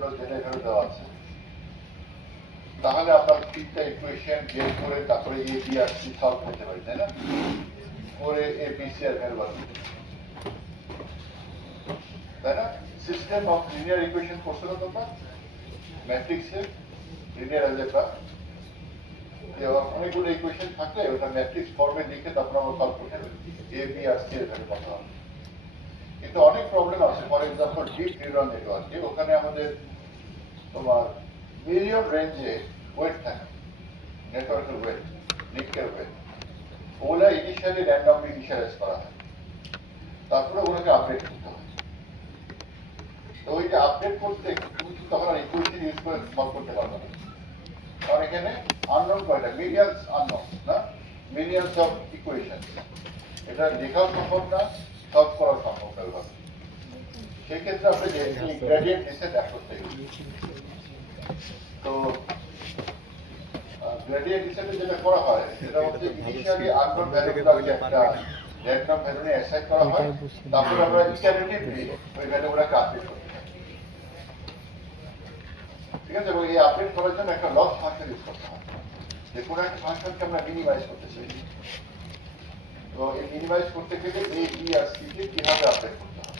জন্য যেটা এখানে দেওয়া আছে, তাহলে আপনার তিনটা ইকুয়েশন বের করে তারপরে A B R C solve করতে পারি, তাই না? করে A B C R value বার করতে পারি, তাই না? সিস্টেম অফ লিনিয়ার ইকুয়েশন করছো না তোমরা ম্যাট্রিক্সের লিনিয়ার অ্যালজেব্রা? অনেকগুলো ইকুয়েশন থাকলে ওটা ম্যাট্রিক্স ফর্মে লিখে তারপর আমরা সলভ করতে পারি, এ বি আর সি এর ভ্যালু কত হবে। কিন্তু অনেক প্রবলেম আছে, ফর এক্সাম্পল ডিপ নিউরাল নেটওয়ার্কে ওখানে আমাদের তোমার মিলিয়ন রেঞ্জে ওয়েট থাকে, নেটওয়ার্কের ওয়েট, লিঙ্কের ওয়েট, ওগুলা ইনিশিয়ালি র্যান্ডমলি ইনিশিয়ালাইজ করা হয়, তারপরে ওগুলোকে আপডেট করতে হয়। তো ওই যে আপডেট করতে তুমি তখন আর ইকুয়েশন ইউজ করে সলভ করতে পারবে না, কারণ এখানে আননোন কয়টা, মিলিয়নস আননোন না, মিলিয়নস অফ ইকুয়েশন, এটা লেখাও সম্ভব না, সলভ করা সম্ভব না। এভাবে সেক্ষেত্রে আপনি যে গ্রেডিয়েন্ট ডিসেন্ট অ্যাপ্রোচ থেকে, তো গ্রেডিয়েন্ট ডিসেন্টে যেটা করা হয় সেটা হচ্ছে ইনিশিয়ালি আননোন ভ্যালুগুলোকে একটা র্যান্ডম ভ্যালু নিয়ে অ্যাসাইন করা হয়, তারপর আমরা ইটারেটিভলি ওই ভ্যালুগুলোকে আপডেট করি, ঠিক আছে? এবং এই আপডেট করার জন্য একটা লস ফাংশন ইউজ করতে হয়, যে কোনো একটা ফাংশনকে আমরা মিনিমাইজ করতে চাই। তো এই মিনিমাইজ করতে গেলে A B R C K কিভাবে আপডেট করতে হয়।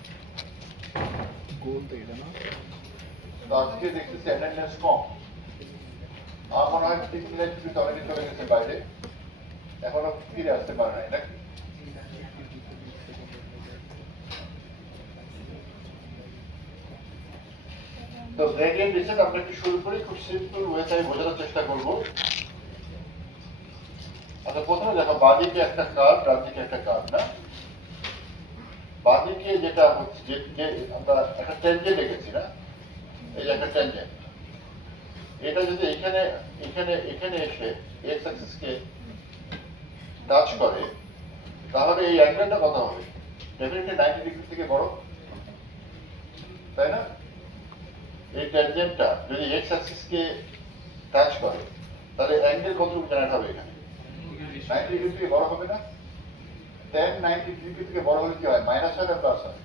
তো আজকে দেখতেছি অ্যাটেন্ডেন্স কম, আমার মনে হয় 3 মিনিট কিন্তু অলরেডি চলে গেছে বাইরে, এখনো ফিরে আসতে পারে নাই নাকি? তো গ্রেডিয়েন্ট ডিসেন্ট আমরা একটু শুরু করি, খুব সিম্পল ওয়েতে আমি বোঝানোর চেষ্টা করব। আচ্ছা, প্রথমে দেখো বাঁদিকে একটা কার্ভ, ডান দিকে একটা কার্ভ, না? বাঁদিকে যেটা হচ্ছে যে আমরা একটা ট্যানজেন্ট এঁকেছি, না? এই যে একটা ট্যানজেন্ট, এটা যদি এখানে এখানে এখানে এসে এক্স অ্যাক্সিসকে টাচ করে, তাহলে এই অ্যাঙ্গেলটা কত হবে? ডেফিনেটলি 90 ডিগ্রি থেকে বড়, তাই না? এই ট্যানজেন্টটা যদি এক্স অ্যাক্সিসকে টাচ করে, তাহলে অ্যাঙ্গেল কতটুকু জেনারেট হবে এখানে? 90 ডিগ্রি থেকে বড় হবে না? 90 ডিগ্রি থেকে বড় হলে কি হয়? মাইনাস হয় না প্লাস হয়?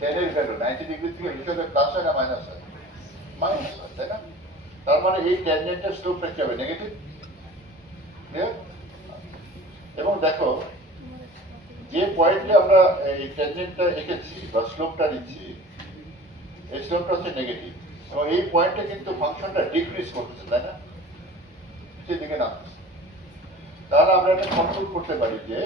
10 এর ভ্যালু 90 ডিগ্রি থেকে হিসেবে প্লাস হয় না মাইনাস হয়? মাইনাস হয়, তাই না? তার মানে এই ট্যানজেন্টের স্লোপটা কি হবে? নেগেটিভ। এবং দেখো যে পয়েন্টে আমরা এই ট্যানজেন্টটা এঁকেছি বা স্লোপটা দিচ্ছি, এই স্লোপটা হচ্ছে নেগেটিভ, এবং এই পয়েন্টে কিন্তু ফাংশনটা ডিক্রিজ করতেছে, তাই না? সেদিকে নামতেছে। তাহলে আমরা এটা কনক্লুড করতে পারি যে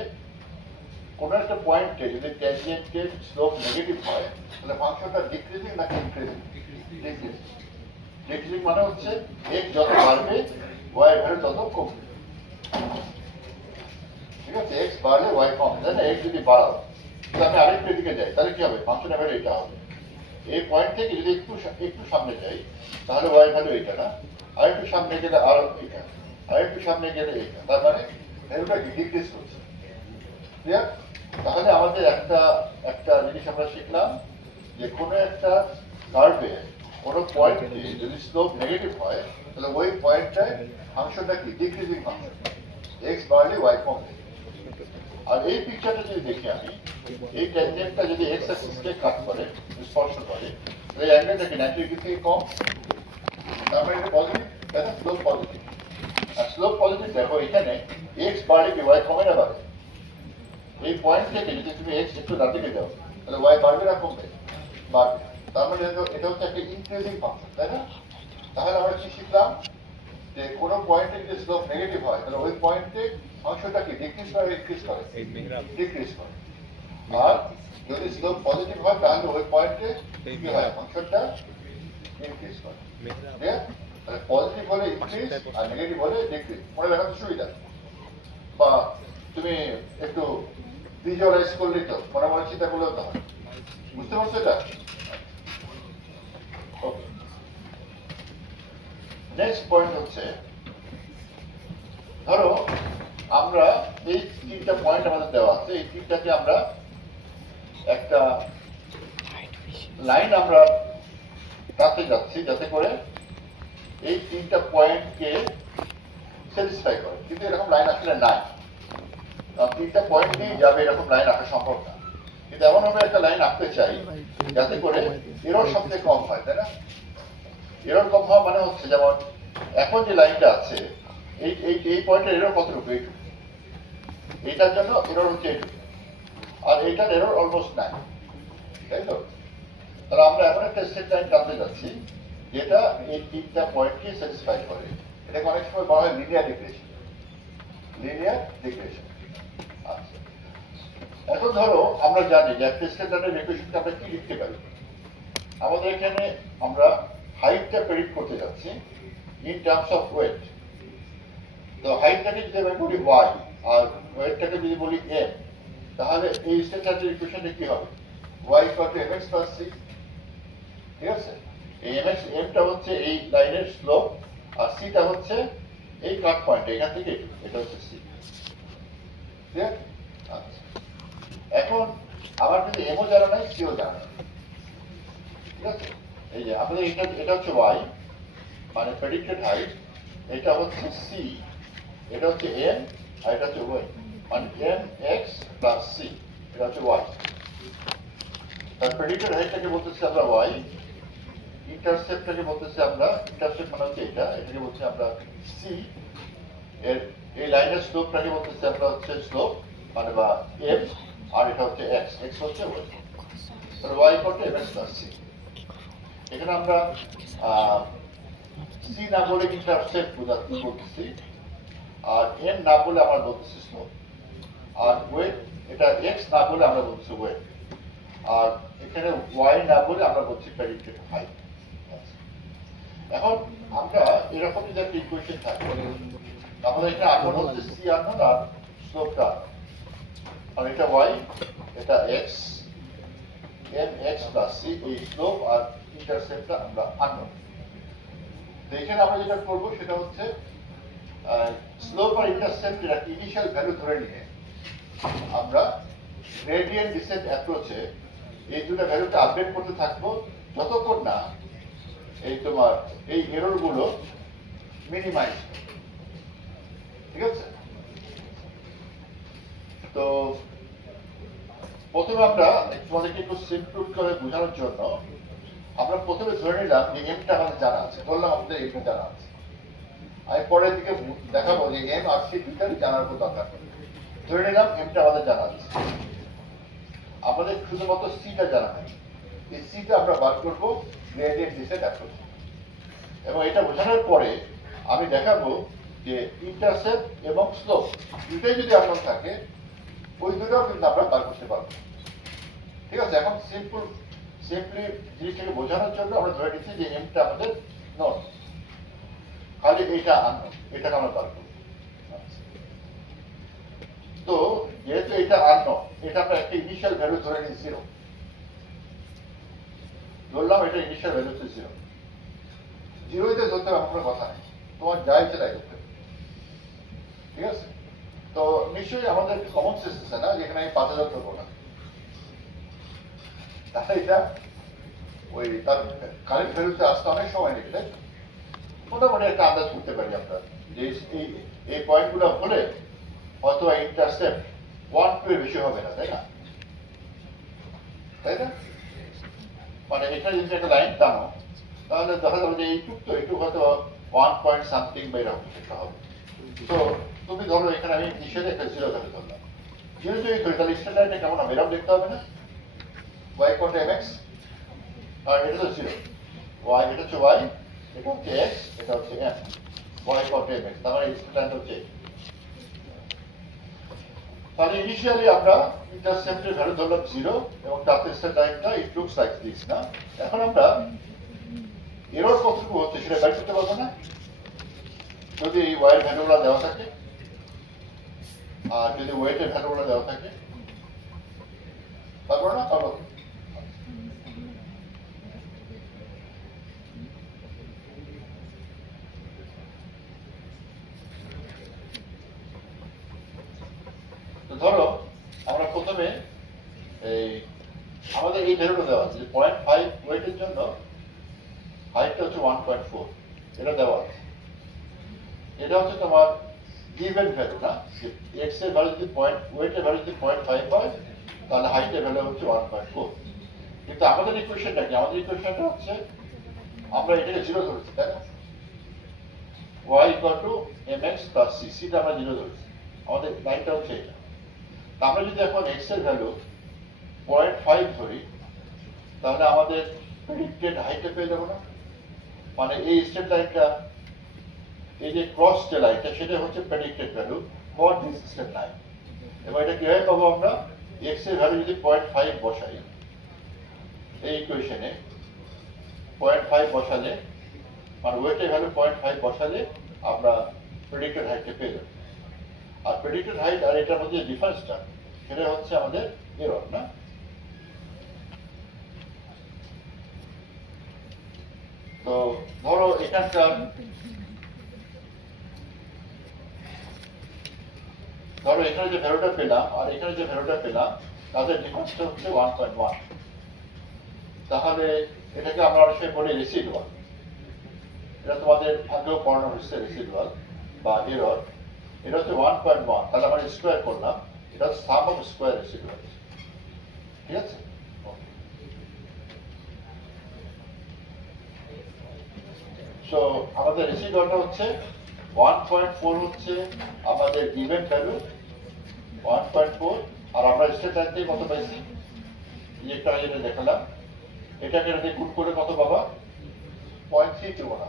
কোনো একটা পয়েন্টে যদি ট্যানজেন্টের স্লোপ নেগেটিভ হয়, তাহলে ফাংশনটা ডিক্রিজিং নাকি ইনক্রিজিং? ডিক্রিজিং। ডিক্রিজিং মানে হচ্ছে x যত বাড়বে y এর ভ্যালু তত কমবে, ঠিক আছে? x বাড়লে y কমবে, তাই না? x যদি বাড়াও, যদি আমি আরেকটু দিকে যাই, তাহলে কি হবে? ফাংশনের ভ্যালু এটা হবে। এই পয়েন্ট থেকে যদি একটু সামনে যাই, তাহলে y ভ্যালু এটা, না? আরেকটু সামনে গেলে আর এটা, আরেকটু সামনে গেলে এটা, তার মানে ভ্যালুটা ডিক্রিজ করছে। ক্লিয়ার? তাহলে আমাদের একটা একটা জিনিস আমরা শিখলাম যে কোনো একটা কার্ভে কোনো পয়েন্টে যদি স্লোপ নেগেটিভ হয়, তাহলে ওই পয়েন্টটায় ফাংশনটা কি? ডিক্রিজিং ফাংশন, এক্স বাড়লে ওয়াই কমবে। আর এই পিকচারটা যদি দেখি আমি, এই ট্যানজেন্টটা যদি এক্স অ্যাক্সিসকে কাট করে, স্পর্শ করে, এই অ্যাঙ্গেলটা কি 90 ডিগ্রি থেকে কম, তার মানে এটা পজিটিভ, তাই না? Slope positive. আর স্লোপ পজিটিভ দেখো এখানে এক্স বাড়লে কি ওয়াই কমে না বাড়ে? এই পয়েন্ট থেকে যদি তুমি এক্স একটু ডান দিকে যাও, তাহলে ওয়াই বাড়বে না কমবে? বাড়বে। তার মানে এটা হচ্ছে একটা ইনক্রিজিং ফাংশন, তাই না? তাহলে আমরা কি শিখলাম যে কোনো পয়েন্টে যদি স্লোপ নেগেটিভ হয়, তাহলে ওই পয়েন্টে ফাংশনটা কি ডিক্রিজ করে ইনক্রিজ করে? ডিক্রিজ করে। আর যদি স্লোপ পজিটিভ হয়, তাহলে ওই পয়েন্টে কি হয়? ফাংশনটা ইনক্রিজ করে। তাহলে পজিটিভ হলে ইনক্রিজ আর নেগেটিভ হলে ডিক্রিজ। মনে রাখার সুবিধা, বা তুমি একটু ভিজুয়ালাইজ করলেই তো, মনে মনে চিন্তা করলেও তো হয়। বুঝতে পারছো এটা? ওকে, নেক্সট পয়েন্ট হচ্ছে, ধরো আমরা এই তিনটা পয়েন্ট আমাদের দেওয়া আছে, এই তিনটাকে আমরা একটা লাইন আমরা কাটতে যাচ্ছি যাতে করে এই তিনটা পয়েন্টকে স্যাটিসফাই করে, কিন্তু এরকম লাইন আসলে নাই, তিনটা পয়েন্ট নিয়ে যাবে এরকম লাইন আসা সম্ভব না। কিন্তু এমন ভাবে একটা লাইন আঁকতে চাই যাতে করে এরর সবচেয়ে কম হয়, তাই না? এরর কম হওয়া মানে হচ্ছে যেমন এখন যে লাইনটা আছে এই এই এই পয়েন্টের এরর কতটুকু? এইটুকু। এইটার জন্য এরর হচ্ছে এইটুকু, আর এইটার এরর অলমোস্ট নাই, তাই তো? তাহলে আমরা এমন একটা স্ট্রেট লাইন টানতে যাচ্ছি যেটা এই তিনটা পয়েন্টকে স্যাটিসফাই করে। এটাকে অনেক সময় বলা হয় লিনিয়ার রিগ্রেশন। Linear regression. আচ্ছা, এখন ধরো আমরা জানি যে একটা স্ট্রেট লাইনের ইকুয়েশনকে আমরা কি লিখতে পারি। আমাদের এখানে আমরা হাইটটা প্রেডিক্ট করতে যাচ্ছি ইন টার্মস অফ ওয়েট। তো হাইটটাকে যদি আমি বলি ওয়াই আর ওয়েটটাকে যদি বলি এম, তাহলে এই স্ট্রেট লাইনের ইকুয়েশনটা কি হবে? Y equal to M X plus C. ঠিক আছে? এই এমএক্স এমটা হচ্ছে এই লাইনের স্লোপ, আর সিটা হচ্ছে এই কাট পয়েন্ট, এখান থেকে এটা হচ্ছে সি। ঠিক আছে? আচ্ছা, এখন আমার কিন্তু এমও জানা নাই, সিও জানা নাই। ঠিক আছে? এই যে আমাদের এটা হচ্ছে ওয়াই মানে প্রেডিক্টেড হাইট, এটা হচ্ছে সি, এটা হচ্ছে এম, আর এটা হচ্ছে ওয়াই মানে এম এক্স প্লাস সি, এটা হচ্ছে ওয়াই। তার প্রেডিক্টেড হাইটটাকে বলতেছি আমরা ওয়াই, ইন্টারসেপ্টটাকে বলতেছি আমরা, ইন্টারসেপ্ট মানে হচ্ছে এটা, এটাকে বলছি আমরা সি, এর এই লাইনের স্লোপটাকে বলতেছি আমরা হচ্ছে স্লোপ মানে বা এম, আর এটা হচ্ছে এক্স, এক্স হচ্ছে ওয়াই। তাহলে Y equal to M X plus C. এখানে আমরা সি না বলে ইন্টারসেপ্ট বলতেছি, আর এন না বলে আমরা বলতেছি স্লোপ, আর ওয়েট এটা এক্স না বলে আমরা বলতেছি ওয়েট, আর এখানে ওয়াই না বলে আমরা বলছি প্রেডিক্টেড হাইট। এখন আমরা এরকম যদি একটা ইকুয়েশন থাকে, আমাদের এখানে আননোন হচ্ছে সি আননোন আর স্লোপটা, আর এটা ওয়াই, এটা X, M X plus C, এই স্লোপ আর ইন্টারসেপ্টটা আমরা আননোন। তো এখানে আমরা যেটা করবো সেটা হচ্ছে স্লোপ আর ইন্টারসেপ্টের একটা ইনিশিয়াল ভ্যালু ধরে নিয়ে আমরা গ্রেডিয়েন্ট ডিসেন্ট অ্যাপ্রোচে এই দুটো ভ্যালুটা আপডেট করতে থাকবো যতক্ষণ না এই তোমার এই এরর গুলো মিনিমাইজ। ঠিক আছে? তো প্রথমে আমরা তোমাদেরকে একটু সিম্পল করে বোঝানোর জন্য আমরা প্রথমে ধরে নিলাম যে এমটা আমাদের জানা আছে, ধরলাম আমাদের এমটা জানা আছে। আমি পরের দিকে দেখাবো যে এম আর সি দুইটারই জানার কোনো দরকার নেই। ধরে নিলাম এমটা আমাদের জানা আছে, আমাদের শুধুমাত্র সিটা জানা নেই। এই সিটা আমরা বার করবো গ্রেডিয়েন্ট ডিসেন্ট অ্যাপ্রোচ, এবং এটা বোঝানোর পরে আমি দেখাবো যে ইন্টারসেপ্ট এবং স্লোপ দুটোই যদি আপনার থাকে, ওই দুটোও কিন্তু আমরা বার করতে পারবো। ঠিক আছে? এখন সিম্পলি জিনিসটাকে বোঝানোর জন্য আমরা ধরে নিচ্ছি যে এমটা আমাদের নন, খালি এইটা আননোন, এটাকে আমরা বার করবো। তো যেহেতু এটা আননোন, এটা আমরা একটা ইনিশিয়াল ভ্যালু ধরে নিই 0, ধরলাম এটা ইনিশিয়াল ভ্যালু হচ্ছে 0। 0তে ধরতে হবে আমার কথা নেই, তোমার যা ইচ্ছে তাই করতে হবে। ঠিক আছে? তো নিশ্চয়ই আমাদের কমন সেন্স আছে না, যেখানে আমি 5000 ধরবো না, তাহলে এটা ওই তার কারেন্ট ভ্যালুতে আসতে অনেক সময় নেবে, তাই মোটামুটি একটা আন্দাজ করতে পারি আমরা যে এই পয়েন্টগুলো হলে হয়তো ইন্টারসেপ্ট 1-2 এর বেশি হবে না, তাই না? তাই না? মানে এটা যদি একটা লাইন টানো তাহলে দেখা যাবে যে এইটুক তো এইটুক হয়তো 1 পয়েন্ট সামথিং বা এরকম একটা হবে। তো তুমি ধরো এখানে আমি নিষেধ একটা 0 ধরে ধরলাম, 0 যদি ধরি তাহলে স্ট্রেট লাইনটা কেমন হবে এরকম দেখতে হবে না? y ইকুয়াল টু mx, আর এটা তো 0, y এটা হচ্ছে y, এটা হচ্ছে x, এটা হচ্ছে m, y equal to mx, তার মানে স্ট্রেট লাইনটা হচ্ছে। তাহলে ইনিশিয়ালি আমরা ইন্টারসেপ্টের ভ্যালু ধরলাম 0 এবং তাতে স্ট্রেট লাইনটা ইট লুকস লাইক দিস না। এখন আমরা এরর কতটুকু হচ্ছে সেটা বের করতে পারবো না যদি এই y এর ভ্যালুগুলো দেওয়া থাকে, আর যদি ওয়েটের ভ্যালুগুলো দেওয়া থাকে? পারবো না? পারবো। তো ধরো আমরা প্রথমে এই আমাদের এই ভ্যালুটা দেওয়া আছে যে 0.5 ওয়েটের জন্য হাইটটা হচ্ছে 1.4, এটা দেওয়া আছে। এটা হচ্ছে তোমার গিভেন ভ্যালু না, যে x এর ভ্যালু যদি ওয়েটের ভ্যালু যদি 0.5 হয় তাহলে হাইটের ভ্যালু হচ্ছে 1.4। কিন্তু আমাদের ইকুয়েশনটা কি? আমাদের ইকুয়েশনটা হচ্ছে আমরা এটাকে 0 ধরেছি, তাই না? y equal to mx plus c, টা আমরা 0 ধরেছি, আমাদের লাইনটা হচ্ছে এটা। তা আমরা যদি এখন x এর ভ্যালু 0.5 ধরি, তাহলে আমাদের প্রেডিক্টেড হাইটে পেয়ে যাবো না? মানে এই স্ট্রেট লাইনটা, এই যে ক্রস যে লাইনটা, সেটা হচ্ছে predicted value for this straight line. এবং এটা কিভাবে পাবো আমরা? x এর ভ্যালু যদি 0.5 বসাই এই ইকুয়েশনে, 0.5 বসালে, মানে ওয়েটের ভ্যালু 0.5 বসালে আমরা প্রেডিক্টেড হাইটটা পেয়ে যাবো। আর প্রেডিক্টেড হাইট আর এটার মধ্যে ডিফারেন্সটা, সেটা হচ্ছে আমাদের এরর, না? তো ধরো এখানকার, ধরো এখানে যে ভ্যালুটা পেলাম আর এখানে যে ভ্যালুটা পেলাম, তাদের ডিফারেন্সটা হচ্ছে 1.1। তাহলে এটাকে আমরা অনেক সময় বলি রেসিডুয়াল। এটা তোমাদের আগেও পড়ানো হচ্ছে, রেসিডুয়াল বা এরর। এটা হচ্ছে 1.1, তাহলে আমরা স্কোয়ার করলাম, এটা হচ্ছে সাম অফ স্কোয়ার রেসিডুয়াল। ঠিক আছে? সো আমাদের রেসিডুয়ালটা হচ্ছে 1.4 হচ্ছে আমাদের ইভেন্ট ভ্যালু 1.4। আর আমরা স্টেট লাইন থেকে কত পাইছি? একটা যেটা দেখালাম, এটাকে এটা দিয়ে গুণ করে কত পাবা? 0.32 পাবা।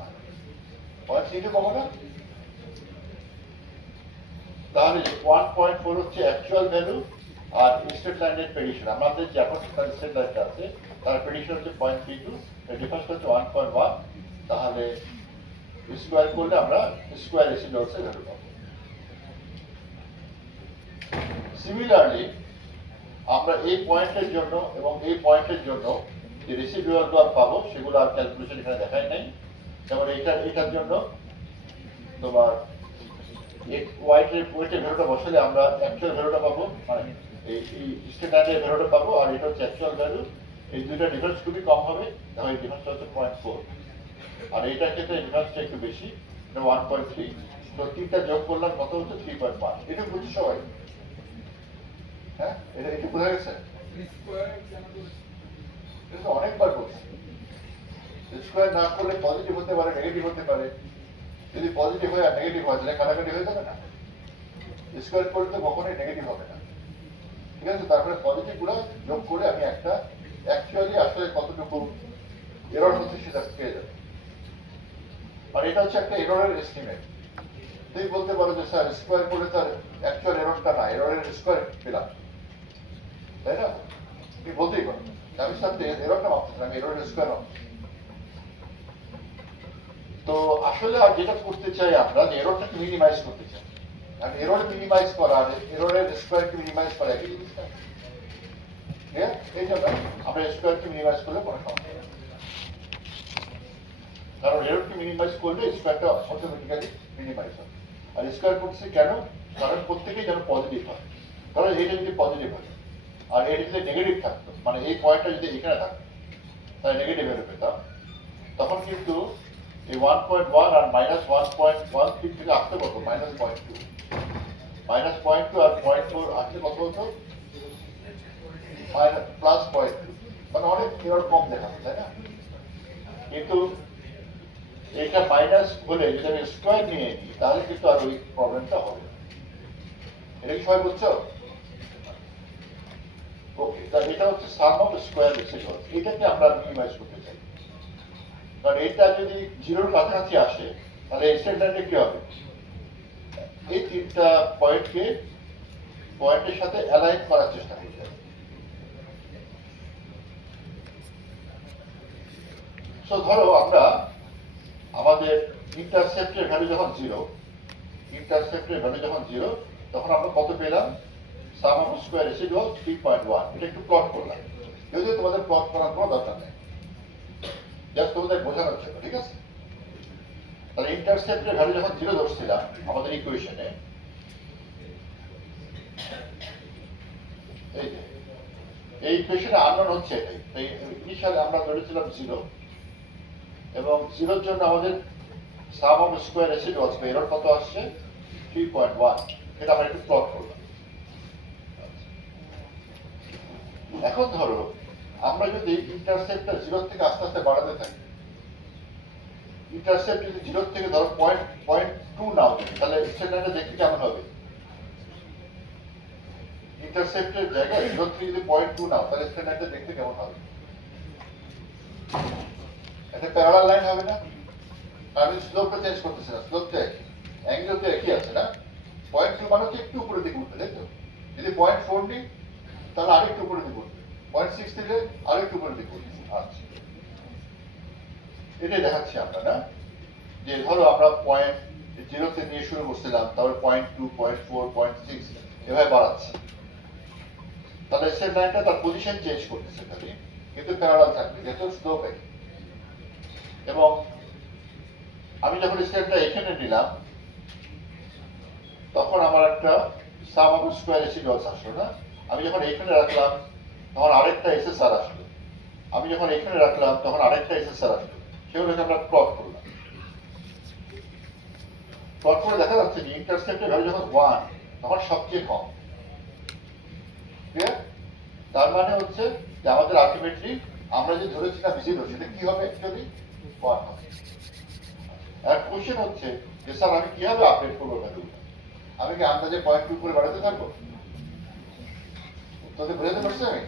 0.32 পাবো না? তাহলে 1.4 হচ্ছে অ্যাকচুয়াল ভ্যালু আর স্টেট লাইনের প্রেডিকশন। আমাদের যে এখন স্টেট লাইনটা আছে তার প্রেডিকশন হচ্ছে 0.32, এর ডিফারেন্স হচ্ছে 1.1। তাহলে স্কোয়ার করলে আমরা স্কোয়ার রেসিডুয়ালস এর ভ্যালু পাবো। সিমিলারলি আমরা এই পয়েন্টের জন্য এবং এই পয়েন্টের জন্য যে রেসিডুয়াল পাবো সেগুলো আর ক্যালকুলেশন এখানে দেখাই নাই। যেমন এটার জন্য তোমার ওয়েটের ভ্যালুটা বসালে আমরা অ্যাকচুয়াল ভ্যালুটা পাবো, মানে এই স্ট্যান্ডার্ডের ভ্যালুটা পাবো, আর এটা হচ্ছে অ্যাকচুয়াল ভ্যালু। এই দুইটা ডিফারেন্স খুবই কম হবে, তাহলে এই ডিফারেন্সটা হচ্ছে 0.4। আর এইটার ক্ষেত্রে ডিফারেন্সটা একটু বেশি, এটা 1.3। তো তিনটা যোগ করলাম কত হচ্ছে? 3.1। এটা বুঝছি সবাই? হ্যাঁ, এটা একটু বোঝা গেছে? এটা তো অনেকবার বলছি। স্কোয়ার না করলে পজিটিভ হতে পারে, নেগেটিভ হতে পারে। যদি পজিটিভ হয় আর নেগেটিভ হয় তাহলে কাটাকাটি হয়ে যাবে না? স্কোয়ার করলে তো কখনোই নেগেটিভ হবে না। ঠিক আছে? তারপরে পজিটিভ গুলো যোগ করে আমি একটা অ্যাকচুয়ালি আসলে কতটুকু এরর হচ্ছে সেটা পেয়ে যাবে। আর এটা হচ্ছে একটা এররের এস্টিমেট। তুমি বলতে পারো যে স্যার স্কোয়ার করলে তার অ্যাকচুয়াল এররটা না, এররের স্কোয়ার পেলাম, তাই না? তুমি বলতেই পারো আমি স্যার এররটা ভাবতেছিলাম, আমি এররের স্কোয়ার ভাবছি। তো আসলে আর যেটা করতে চাই আমরা, যে এররটাকে মিনিমাইজ করতে চাই। আর এরর মিনিমাইজ করা আর এররের স্কোয়ারকে মিনিমাইজ করা একই জিনিস না? এই জন্য আমরা স্কোয়ারকে মিনিমাইজ করলে কোনো সমস্যা নেই, কারণ এররকে মিনিমাইজ করলে স্কোয়ারটা অটোমেটিক্যালি মিনিমাইজ হবে। আর স্কোয়ার করছে কেন? কারণ প্রত্যেকেই যেন পজিটিভ হয়। ধরো এটা যদি পজিটিভ হয় আর এটা যদি নেগেটিভ থাকতো, মানে এই পয়েন্টটা যদি এখানে থাকতো তাহলে নেগেটিভ ভ্যালু পেতাম, তখন কিন্তু এই 1.1 আর -1.1 থেকে আসতে কত? -0.2। -0.2 আর 0.4 আসতে কত হতো? +0.2। মানে অনেক এরর কম দেখাতো, তাই না? কিন্তু এটা মাইনাস হলে যদি আমি স্কোয়ার নিয়ে নিই তাহলে কিন্তু আর ওই প্রবলেমটা হবে। এটা কি সবাই বুঝছো? ওকে, তাহলে এটা হচ্ছে সাম অফ স্কোয়ার রেসিডুয়াল। এটাকে আমরা মিনিমাইজ করতে চাই, কারণ এটা যদি 0-র কাছাকাছি আসে তাহলে এই স্ট্যান্ডার্ডে কি হবে? এই তিনটা পয়েন্টের সাথে অ্যালাইন করার চেষ্টা করতে হবে। সো ধরো আমরা আমাদের ইন্টারসেপ্টের ভ্যালু যখন 0, তখন আমরা কত পেলাম? সাম অফ স্কোয়ার রেসিডুয়াল 3.1। এটা একটু প্লট করলাম, যদিও তোমাদের প্লট করার কোনো দরকার নেই, জাস্ট তোমাদের বোঝানোর জন্য। ঠিক আছে? তাহলে ইন্টারসেপ্টের ভ্যালু যখন 0 ধরছিলাম আমাদের ইকুয়েশনে, এই ইকুয়েশনে আননোন হচ্ছে এটাই। তাই ইনিশিয়ালি আমরা ধরেছিলাম 0, এবং 0-র জন্য আমাদের সাম অফ স্কোয়ার রেসিডুয়ালস বা এরর কত আসছে? 3.1। এটা আমরা একটু প্লট করলাম। এখন ধরো আমরা যদি ইন্টারসেপ্টটা 0 থেকে আস্তে আস্তে বাড়াতে থাকি, ইন্টারসেপ্ট যদি 0 থেকে ধরো 0.2 নাও তুমি, তাহলে স্ট্যান্ডার্ডে দেখতে কেমন হবে? ইন্টারসেপ্টের জায়গায় 0 থেকে যদি 0.2 নাও, তাহলে স্ট্যান্ডার্ডে দেখতে কেমন হবে? একটা প্যারালাল লাইন হবে না? আমি স্লোপটা চেঞ্জ করতেছি না, স্লোপটা একই, অ্যাঙ্গেল তো একই আছে না? 0.2 মানে হচ্ছে একটু উপরে দিকে উঠবে, তাই তো? যদি 0.4 নিই তাহলে আরেকটু উপরে দিকে উঠবে, 0.6 থেকে আরেকটু উপরে দিকে উঠবে। আচ্ছা, এটাই দেখাচ্ছি আমরা না, যে ধরো আমরা 0 তে দিয়ে শুরু করছিলাম, তারপর 0.2, 0.4, 0.6 এভাবে বাড়াচ্ছি, তাহলে স্ট্রেট লাইনটা তার পজিশন চেঞ্জ করতেছে খালি, কিন্তু প্যারালাল থাকবে যেহেতু স্লোপ একই। এবং আমি যখন স্ট্রেটটা এখানে নিলাম, তখন আমার একটা সাম অফ স্কয়ার রেসিডুয়ালস আসলো না? আমি যখন এখানে রাখলাম তখন আরেকটা এসএসআর আসলো, আমি যখন এখানে রাখলাম তখন আরেকটা এসএসআর আসলো, সেগুলোকে আমরা প্লট করলাম। প্লট করে দেখা যাচ্ছে যে ইন্টারসেপ্টের ভ্যালু যখন 1 তখন সবচেয়ে কম। ক্লিয়ার? তার মানে হচ্ছে যে আমাদের আলটিমেটলি আমরা যে ধরেছিলাম 0, সেটা কি হবে অ্যাকচুয়ালি 1 হবে। আর কোশ্চেন হচ্ছে যে স্যার আমি কিভাবে আপডেট করবো ভ্যালুটা? আমি কি আন্দাজে 0.2 করে বাড়াতে থাকবো? উত্তরটা বুঝতে পারছি আমি,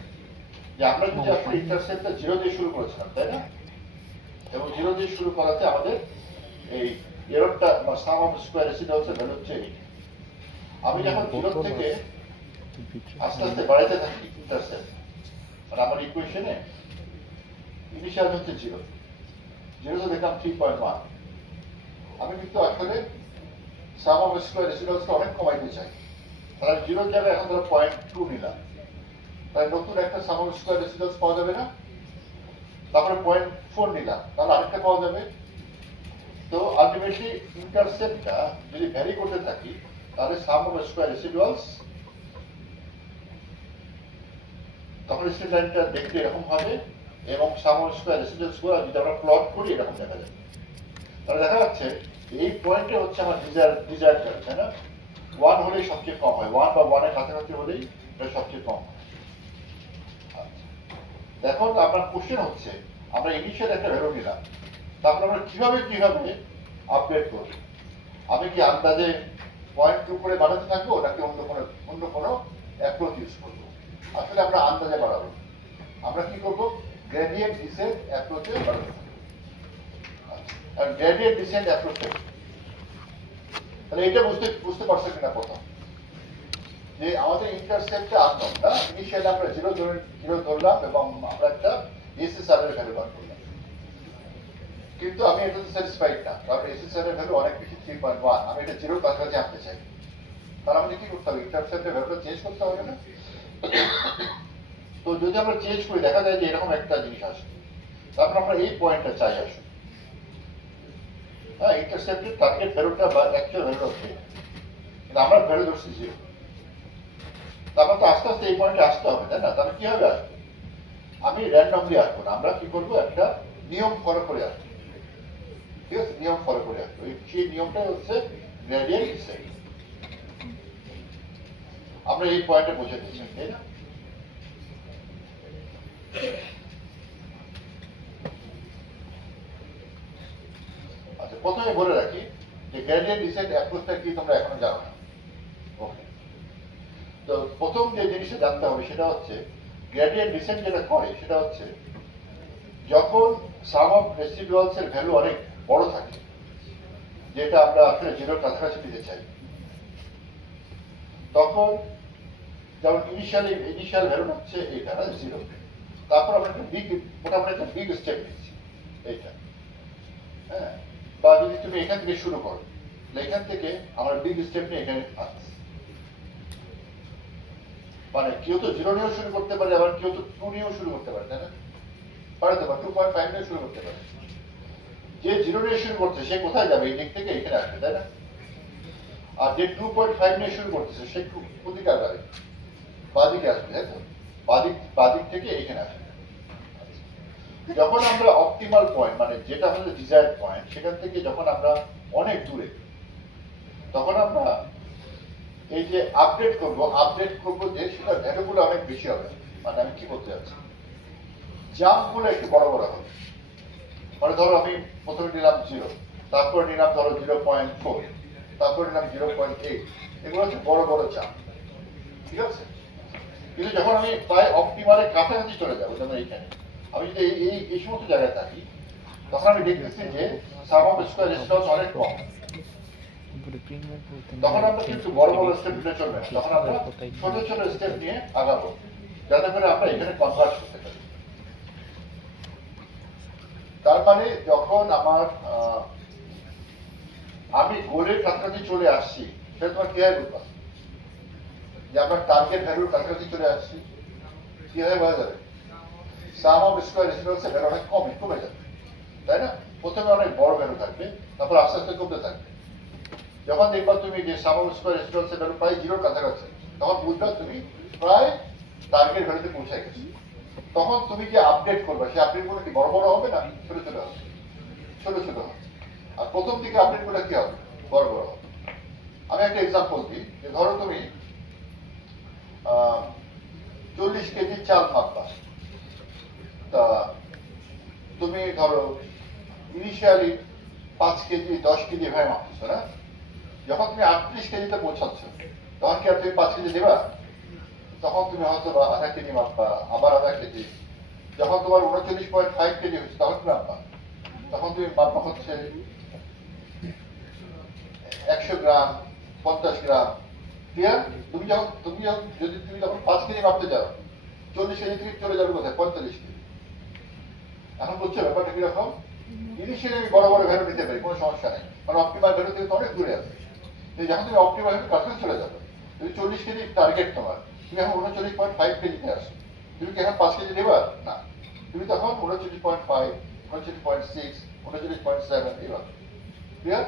যে আমরা যদি আসলে ইন্টারসেপ্টটা 0 দিয়ে শুরু করেছিলাম, তাই না? এবং 0 দিয়ে শুরু করাতে আমাদের এই এররটা বা সাম অফ স্কয়ার রেসিডুয়ালস এর ভ্যালু হচ্ছে 8। আমি যখন 0 থেকে আস্তে আস্তে বাড়াতে থাকি ইন্টারসেপ্ট, মানে আমার ইকুয়েশনে ইনিশিয়াল হচ্ছে 0, 0 তে দেখলাম 3.1, আমি কিন্তু আসলে সাম অফ স্কয়ার রেসিডুয়ালসটা অনেক কমাইতে চাই, তাহলে 0 জায়গায় এখন ধরো 0.2 নিলাম, তাহলে নতুন একটা সাম অফ স্কয়ার রেসিডুয়ালস পাওয়া যাবে না? তারপরে 0.4 নিলাম, তাহলে আরেকটা পাওয়া যাবে। তো আলটিমেটলি ইন্টারসেপ্টটা যদি ভ্যারি করতে থাকি, তাহলে সাম অফ স্কয়ার রেসিডুয়ালস, তখন স্ট্রেট লাইনটা দেখতে এরকম হবে, এবং সাম অফ স্কয়ার রেসিডুয়ালস গুলো যদি আমরা প্লট করি এরকম দেখা যাবে। তাহলে দেখা যাচ্ছে এই পয়েন্টে হচ্ছে আমার ডিজায়ার ভ্যালু, তাই না? 1 হলেই সবচেয়ে কম হয়, 1 বা 1 এর কাছাকাছি হলেই এটা সবচেয়ে কম হয়। এখন আপনার কোশ্চেন হচ্ছে আমরা ইনিশিয়াল একটা ভ্যালু নিলাম, তারপর আমরা কিভাবে আপডেট করব? আমি কি আন্দাজে 0.2 করে বাড়াতে থাকবো, নাকি অন্য কোনো অ্যাপ্রোচ ইউজ করবো? আসলে আমরা আন্দাজে বাড়াবো। আমরা কি করব? গ্রেডিয়েন্ট ডিসেন্ট অ্যাপ্রোচে বাড়াবো। আর গ্রেডিয়েন্ট ডিসেন্ট অ্যাপ্রোচটা, তাহলে এটা বুঝতে পারছেন কিনা প্রথম, যে আমাদের ইন্টারসেপ্টে আননোন না, ইনিশিয়ালি আমরা 0 ধরলাম এবং আমরা একটা এসএসআর এর ভ্যালু বার করলাম, কিন্তু আমি এটাতে স্যাটিসফাইড না, কারণ এসএসআর এর ভ্যালু অনেক বেশি 3.1, আমি এটা 0 কাছাকাছি আনতে চাই। তাহলে আমাদের কি করতে হবে? ইন্টারসেপ্টের ভ্যালুটা চেঞ্জ করতে হবে না? তো যদি আমরা চেঞ্জ করি দেখা যায় যে এরকম একটা জিনিস আসে, তারপর আমরা এই পয়েন্টটা চাই আসে, হ্যাঁ, ইন্টারসেপ্টের টার্গেট ভ্যালুটা বা অ্যাকচুয়াল ভ্যালু হচ্ছে, কিন্তু আমরা ভ্যালু ধরছি 0, তারপর তো আস্তে আস্তে এই পয়েন্টে আসতে হবে, তাই না? তাহলে কিভাবে আসবে? আমি র্যান্ডমলি আসবো না, আমরা কি করবো? একটা নিয়ম ফলো করে আসবো, ঠিক আছে? নিয়ম ফলো করে আসবো, সেই নিয়মটাই হচ্ছে গ্রেডিয়েন্ট ডিসেন্ট। আমরা এই পয়েন্টে বোঝাতে চাই, তাই না? আচ্ছা, প্রথমে বলে রাখি যে গ্রেডিয়েন্ট ডিসেন্ট অ্যাপ্রোচটা কি তোমরা এখনো জানো না। ওকে, তো প্রথম যে জিনিসটা জানতে হবে সেটা হচ্ছে গ্রেডিয়েন্ট ডিসেন্ট যেটা করে সেটা হচ্ছে যখন সাম অফ রেসিডুয়ালস এর ভ্যালু অনেক বড় থাকে, যেটা আমরা আসলে 0 কাছাকাছি দিতে চাই, তখন যেমন ইনিশিয়াল ভ্যালু হচ্ছে এটা না 0, তারপর আমরা একটা মোটামুটি একটা বিগ স্টেপ নিচ্ছি এইটা, হ্যাঁ। বা যদি তুমি এখান থেকে শুরু করো, এখান থেকে আমরা বিগ স্টেপ নিয়ে এখানে আসছি, মানে কেউ তো 0 নিয়েও শুরু করতে পারে, আবার কেউ তো 2 নিয়েও শুরু করতে পারে, তাই না? পারে তো, বা 2.5 নিয়ে শুরু করতে পারে। যে 0 নিয়ে শুরু করছে সে কোথায় যাবে? এই দিক থেকে এখানে আসবে, তাই না? আর যে 2.5 নিয়ে শুরু করতেছে সে কোদিকে যাবে? বাদিকে আসবে, তাই তো? বাদিক থেকে এখানে আসবে। যখন আমরা অপটিমাল পয়েন্ট, মানে যেটা হলো ডিজায়ার্ড পয়েন্ট, সেখান থেকে যখন আমরা অনেক দূরে, তখন আমরা এই যে আপডেট করব যে সেটা ভ্যালুগুলো অনেক বেশি হবে, মানে আমি কি বলতে যাচ্ছি, জাম্পগুলো একটু বড় বড় হবে। মানে ধরো আমি প্রথমে নিলাম 0, তারপর নিলাম ধরো 0.4, তারপর নিলাম 0.8, এগুলো হচ্ছে বড় বড় জাম্প, ঠিক আছে? কিন্তু যখন আমি প্রায় অপটিমালের কাছাকাছি চলে যাবো, যেমন এইখানে আমি যদি এই সমস্ত জায়গায় থাকি, তখন আমি দেখতেছি যে সাম অফ স্কয়ার রেসিডুয়ালস অনেক কম। তখন আমরা কিন্তু বড় বড় স্টেপ নিয়ে চলবে না, তখন আমরা ছোট ছোট স্টেপ নিয়ে আগাবো, যাতে করে আমরা এখানে কনভার্ট করতে পারি। তার মানে যখন আমি গোলের কাছাকাছি চলে আসছি, সেটা তোমার কি হয় বলবা, যে আমরা টার্গেট ভ্যালুর কাছাকাছি চলে আসছি, কি হয় বলা যাবে, সাম অফ স্কয়ার রেসিডুয়ালস এর ভ্যালু অনেক কমে যাবে, তাই না? প্রথমে অনেক বড় ভ্যালু থাকবে, তারপর আস্তে আস্তে কমতে থাকবে। যখন দেখবা তুমি যে সাম অফ স্কয়ার রেসিডুয়ালস এর ভ্যালু প্রায় 0 কাছাকাছি, তখন বুঝবা তুমি প্রায় টার্গেট ভ্যালুতে পৌঁছে গেছো। তখন তুমি যে আপডেট করবে, সেই আপডেটগুলো কি বড় বড় হবে না ছোট ছোট হবে? ছোট ছোট হবে। আর প্রথম দিকে আপডেটগুলো কি হবে, বড় বড় হবে। আমি একটা এক্সাম্পল দিই, যে ধরো তুমি 40 কেজি চাল মাপবা, তা তুমি ধরো ইনিশিয়ালি 5 কেজি 10 কেজি ভাবে মাপছো না, যখন তুমি 38 কেজিতে পৌঁছাচ্ছ, তখন কি আর তুমি 5 কেজি দেবা? তখন তুমি হয়তো বা আধা কেজি মাপবা, আবার আধা কেজি। যখন তোমার 39.5 কেজি হচ্ছে, তখন তুমি মাপবা, তখন তুমি মাপবা হচ্ছে 100 গ্রাম, 50 গ্রাম, ক্লিয়ার? যদি তুমি যখন 5 কেজি মাপতে যাও, 40 কেজি থেকে চলে যাবে কোথায়, 45 কেজি। এখন বুঝছো ব্যাপারটা কিরকম? ইনিশিয়ালি আমি বড় বড় ভ্যালু নিতে পারি, কোনো সমস্যা নেই, কারণ অপটিমাল ভ্যালু থেকে তো অনেক দূরে আছে। যখন তুমি অপটিমাল ভ্যালু কাছাকাছি চলে যাবে, যদি 40 কেজি টার্গেট তোমার, তুমি এখন 39.5 কেজিতে আসো, তুমি কি এখন 5 কেজি দেবা না, তুমি তখন 39.5, 39.6, 39.7 এভাবে, ক্লিয়ার?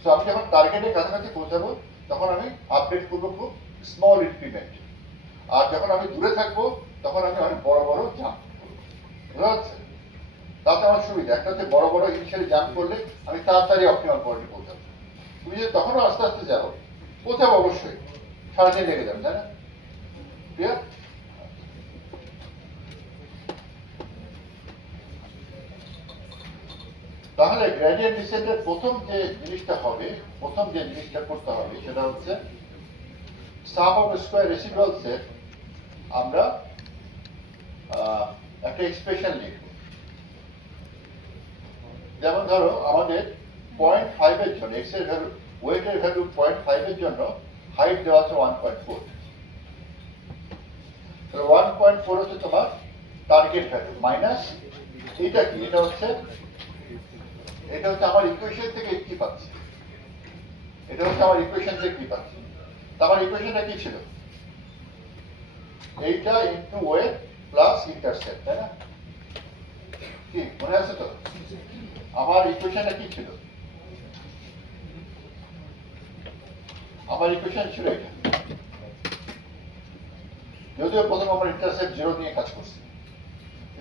সো আমি যখন টার্গেটের কাছাকাছি পৌঁছাবো, তখন আমি আপডেট করবো খুব স্মল ইনক্রিমেন্ট। আর যখন আমি দূরে থাকবো, তখন আমি অনেক বড় বড় জাম্প করবো, বুঝা যাচ্ছে? তাতে আমার সুবিধা একটা হচ্ছে, বড় বড় ইনিশিয়ালি জাম্প করলে আমি তাড়াতাড়ি অপটিমাল পয়েন্টে পৌঁছাবো। তুমি যদি তখনও আস্তে আস্তে যাও, পৌঁছাবো অবশ্যই, সারাদিন লেগে যাবে, তাই না? ক্লিয়ার? তাহলে গ্রেডিয়েন্ট ডিসেন্টের প্রথম যে জিনিসটা করতে হবে, সেটা হচ্ছে সাম অফ স্কয়ার রেসিডুয়ালস এর আমরা একটা এক্সপ্রেশন লিখব। যেমন ধরো আমাদের 0.5 এর জন্য এক্স এর ভ্যালু, ওয়েটের ভ্যালু 0.5 এর জন্য হাইট দেওয়া আছে 1.4। তাহলে 1.4 হচ্ছে তোমার টার্গেট ভ্যালু, মাইনাস এটা কি, এটা হচ্ছে আমার ইকুয়েশন থেকে কি পাচ্ছি, আমার ইকুয়েশনটা কি ছিল, এইটা ইনটু ওয়েট প্লাস ইন্টারসেপ্ট, তাই না? কি মনে আছে তো? আমার ইকুয়েশনটা কি ছিল? আমার ইকুয়েশন ছিল এটা, যদিও প্রথম আমরা ইন্টারসেপ্ট 0 নিয়ে কাজ করছি।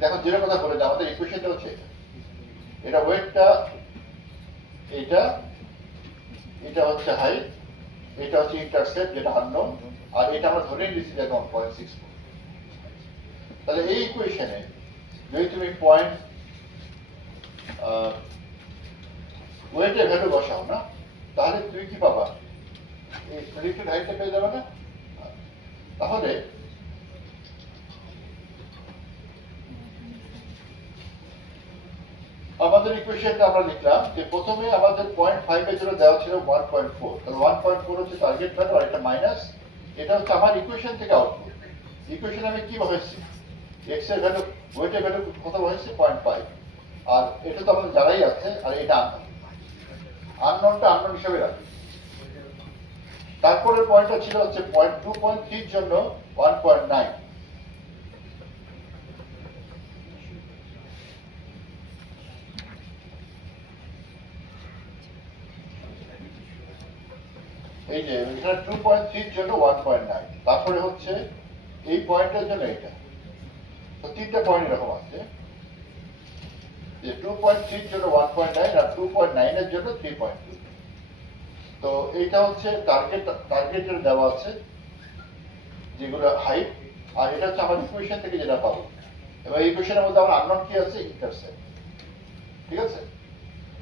এখন 0 কথা বলে যে আমাদের ইকুয়েশনটা হচ্ছে এটা ওয়েটটা, এটা হচ্ছে হাইট, এটা হচ্ছে ইন্টারসেপ্ট যেটা আননোন, আর এটা আমরা ধরে নিয়েছি যে 1.64। তাহলে এই ইকুয়েশনে যদি তুমি ওয়েটের ভ্যালু বসাও না, তাহলে তুমি কি পাবা, এই প্রেডিক্টেড হাইটটা পেয়ে যাবে না? তাহলে আমাদের ইকুয়েশনটা আমরা লিখলাম যে প্রথমে আমাদের 0.5 এর জন্য দেওয়া ছিল 1.4, তাহলে 1.4 হচ্ছে টার্গেট ভ্যালু, আর এটা মাইনাস, এটা হচ্ছে আমার ইকুয়েশন থেকে আউটপুট। ইকুয়েশন আমি কি বসাইছি, এক্স এর ভ্যালু, ওয়েটের ভ্যালু কত বসাইছি 0.5, আর এটা তো আমাদের জানাই আছে, আর এটা আননোনটা আননোন হিসেবে রাখি। তারপরে পয়েন্টটা ছিল হচ্ছে 2.3 এর জন্য 1.9, এই যে এখানে 2.3 এর জন্য 1.9, তারপরে হচ্ছে এই পয়েন্টের জন্য এটা, তো তিনটা পয়েন্ট এরকম আছে যে 2.3 এর জন্য 1.9 আর 2.9 এর জন্য 3.2। তো এইটা হচ্ছে টার্গেটের দেওয়া আছে, যেগুলো হাইট আর এটা হচ্ছে আমার ইকুয়েশন থেকে যেটা পাবো। এবার এই ইকুয়েশনের মধ্যে আমার আননোন কি আছে? ইন্টারসেপ্ট। ঠিক আছে,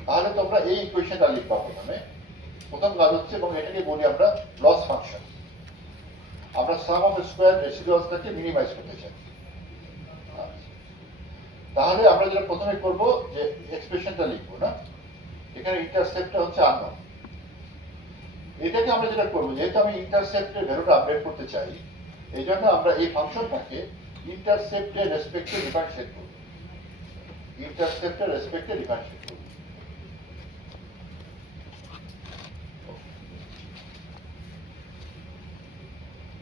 তাহলে তোমরা এই ইকুয়েশনটা লিখবা প্রথমে। প্রথম কাজ হচ্ছে, এবং এটাকে বলি আমরা লস ফাংশন। আমরা সাম অফ স্কয়ার রেসিডুয়ালসটাকে মিনিমাইজ করতে চাই। তাহলে আমরা যেটা প্রথমে করব যে এক্সপ্রেশনটা লিখবো না, এখানে ইন্টারসেপ্টটা হচ্ছে আননোন। এটাকে আমরা যেটা করবো, যেহেতু আমি ইন্টারসেপ্টের ভ্যালুটা আপডেট করতে চাই, এই জন্য আমরা এই ফাংশনটাকে ইন্টারসেপ্টের রেসপেক্টে ডিফারেন্সিয়েট করব। ইন্টারসেপ্টের রেসপেক্টে ডিফারেন্সিয়েট করব।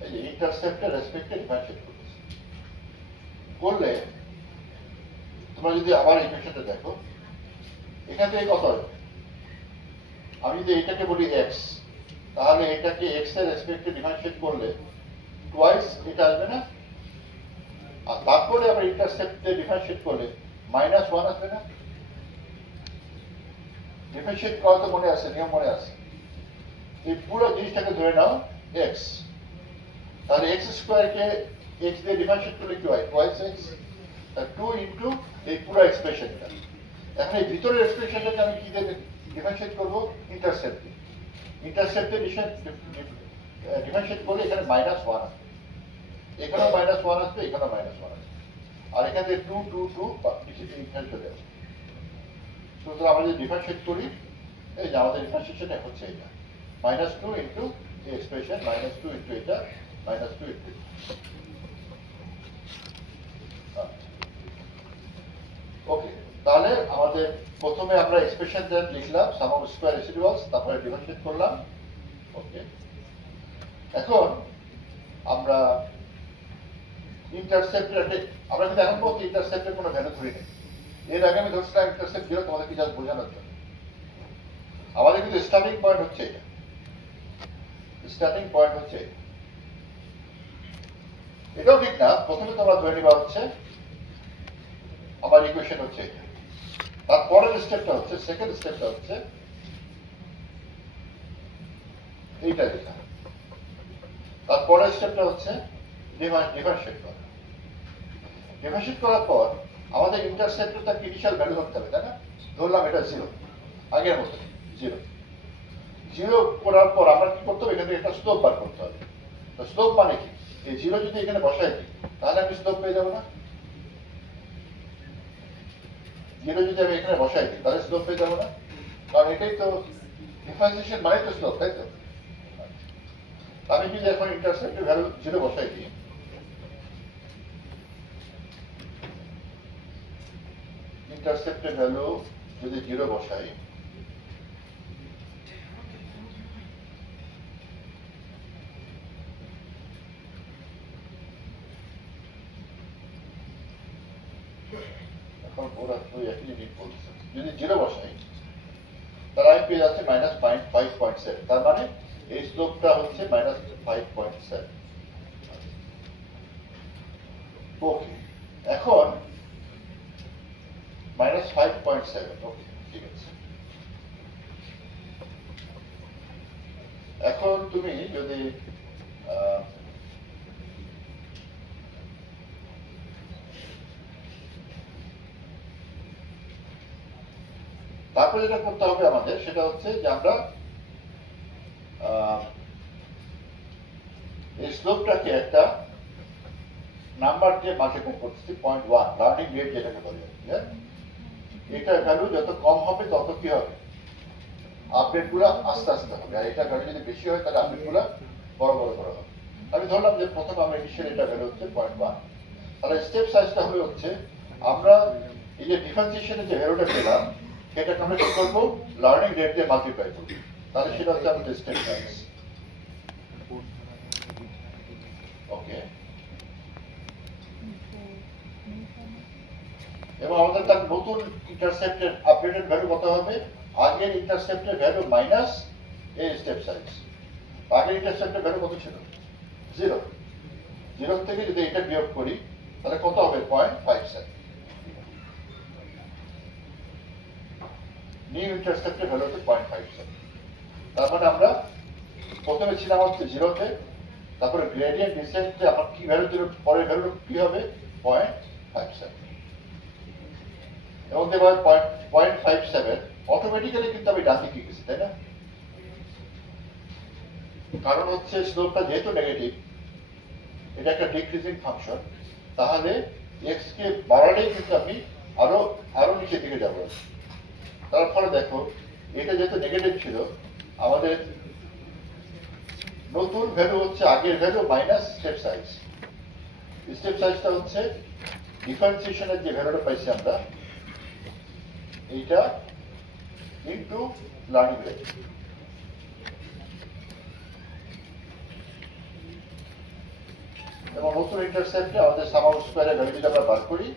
এই যে ইন্টারসেপ্টের রেসপেক্টে ডিফারেন্সিয়েট করতেছি। করলে তোমরা যদি আবার ইকুয়েশনটা দেখো, এখান থেকে কত হবে? আমি যদি এটাকে বলি এক্স, তাহলে এটাকে এক্স এর রেসপেক্টে ডিফারেন্সিয়েট করলে টুয়াইস এটা আসবে না? আর তারপরে আবার ইন্টারসেপ্টে ডিফারেন্সিয়েট করলে -1 আসবে না? ডিফারেন্সিয়েট করা তো মনে আছে, নিয়ম মনে আছে। এই পুরো জিনিসটাকে ধরে নাও এক্স, তাহলে এক্স স্কোয়ারকে এক্স দিয়ে ডিফারেন্সিয়েট করলে কি হয়? টুয়াইস এক্স, 2 ইন্টু এই পুরো এক্সপ্রেশনটা। এখন এই ভিতরের এক্সপ্রেশনটাকে আমি কি দিয়ে ডিফারেন্সিয়েট করবো? ইন্টারসেপ্ট দিয়ে। ইন্টারসেপ্টে ডিফারেন্সিয়েট করলে এখানে -1 আসবে, এখানেও -1 আসবে, এখানেও -1 আসবে, আর এখান থেকে 2 2 2 এখানে চলে আসবে। সুতরাং আমরা যদি ডিফারেন্সিয়েট করি, এই যে আমাদের ডিফারেন্সিয়েশন হচ্ছে এটা, -2 ইন্টু এই এক্সপ্রেশন, -2 ইন্টু এটা, -2 ইন্টু। ওকে, তাহলে আমাদের প্রথমে আমরা এক্সপ্রেশনটা লিখলাম সাম অফ স্কয়ার রেসিডুয়ালস, তারপরে ডিফারেন্সিয়েট করলাম। ওকে, এখন আমরা ইন্টারসেপ্টের আমরা কিন্তু এখন পর্যন্ত ইন্টারসেপ্টের কোনো ভ্যালু ধরি নেই। এর আগে আমি ধরছিলাম ইন্টারসেপ্ট জিরো, তোমাদেরকে জাস্ট বোঝানোর জন্য। আমাদের কিন্তু স্টার্টিং পয়েন্ট হচ্ছে এটা, স্টার্টিং পয়েন্ট হচ্ছে এটা। এটাও ঠিক না, প্রথমে তোমরা ধরে নিবা হচ্ছে আমার ইকুয়েশন হচ্ছে এটা, তারপরের স্টেপটা হচ্ছে, সেকেন্ড স্টেপটা হচ্ছে এইটা লেখা, তারপরের স্টেপটা হচ্ছে ডিফারেন্সিয়েট করা। ডিফারেন্সিয়েট করার পর আমাদের ইন্টারসেপ্টের তার ইনিশিয়াল ভ্যালু ধরতে হবে, তাই না? ধরলাম এটা 0, আগের মতো 0। 0 করার পর আমরা কি করতে হবে? এখান থেকে একটা স্লোপ বার করতে হবে। তো স্লোপ মানে কি? এই 0 যদি এখানে বসাই দিই, তাহলে আমি স্লোপ পেয়ে যাবো না? 0 যদি আমি এখানে বসাই দিই, তাহলে স্লোপ পেয়ে যাবো না? কারণ এটাই তো ডিফারেন্সিয়েশন মানে তো স্লোপ, তাই তো? আমি যদি এখন ইন্টারসেপ্টের ভ্যালু 0 বসাই দিই, ইন্টারসেপ্টের ভ্যালু যদি 0 বসাই, এখন ওরা তো একই জিনিস বলছে, যদি 0 বসাই তাহলে আমি পেয়ে যাচ্ছি -5.7, তার মানে এই স্লোপটা হচ্ছে -5.7। ওকে, এখন -5.7, ওকে ঠিক আছে। এখন তুমি যদি তারপরে যেটা করতে হবে আমাদের, সেটা হচ্ছে যে আমরা এই স্লোপটাকে একটা নাম্বার দিয়ে মাল্টিপ্লাই করতেছি, 0.1, লার্নিং রেট যেটাকে বলে। এটার ভ্যালু যত কম হবে তত কি হবে? আপডেট গুলা আস্তে আস্তে হবে, আর এটা ভ্যালু যদি বেশি হয় তাহলে আপডেট গুলা বড় বড় বড় হবে। আমি ধরলাম যে প্রথম আমরা ইনিশিয়াল এটা ভ্যালু হচ্ছে 0.1, তাহলে স্টেপ সাইজটা হবে হচ্ছে আমরা এই যে ডিফারেন্সিয়েশনের যে ভ্যালুটা পেলাম, সেটাকে আমরা কি করবো? লার্নিং রেট দিয়ে মাল্টিপ্লাই করবো, তাহলে সেটা হচ্ছে আমাদের স্টেপ সাইজ। ওকে, এবং আমাদের তার নতুন ইন্টারসেপ্টের আপডেটেড ভ্যালু কত হবে? আগের ইন্টারসেপ্টের ভ্যালু মাইনাস এই স্টেপ সাইজ। আগের ইন্টারসেপ্টের ভ্যালু কত ছিল? 0। 0 থেকে যদি এটা বিয়োগ করি তাহলে কত হবে? 0.57। নিউ ইন্টারসেপ্টের ভ্যালু হচ্ছে 0.57। তার মানে আমরা প্রথমে ছিলাম হচ্ছে 0-তে, তারপরে গ্রেডিয়েন্ট ডিসেন্টে আমার কি ভ্যালু ছিল, পরের ভ্যালু কি হবে 0.57 এবং এবার 0.57 অটোমেটিক্যালি কিন্তু আমি ডান দিকে গেছি, তাই না? কারণ হচ্ছে স্লোপটা যেহেতু নেগেটিভ, এটা একটা ডিক্রিজিং ফাংশন, তাহলে x কে বাড়ালেই কিন্তু আমি আরো আরো নিচের দিকে যাব। তার ফলে দেখো এটা যেহেতু নেগেটিভ ছিল, আমাদের নতুন ভ্যালু হচ্ছে আগের value minus step size. Step সাইজটা হচ্ছে ডিফারেন্সিয়েশনের যে ভ্যালুটা পাইছি আমরা, এইটা ইনটু লার্নিং রেট। এবং নতুন ইন্টারসেপ্টে আমাদের সাম অফ স্কয়ারের ভ্যালু যদি আমরা বার করি,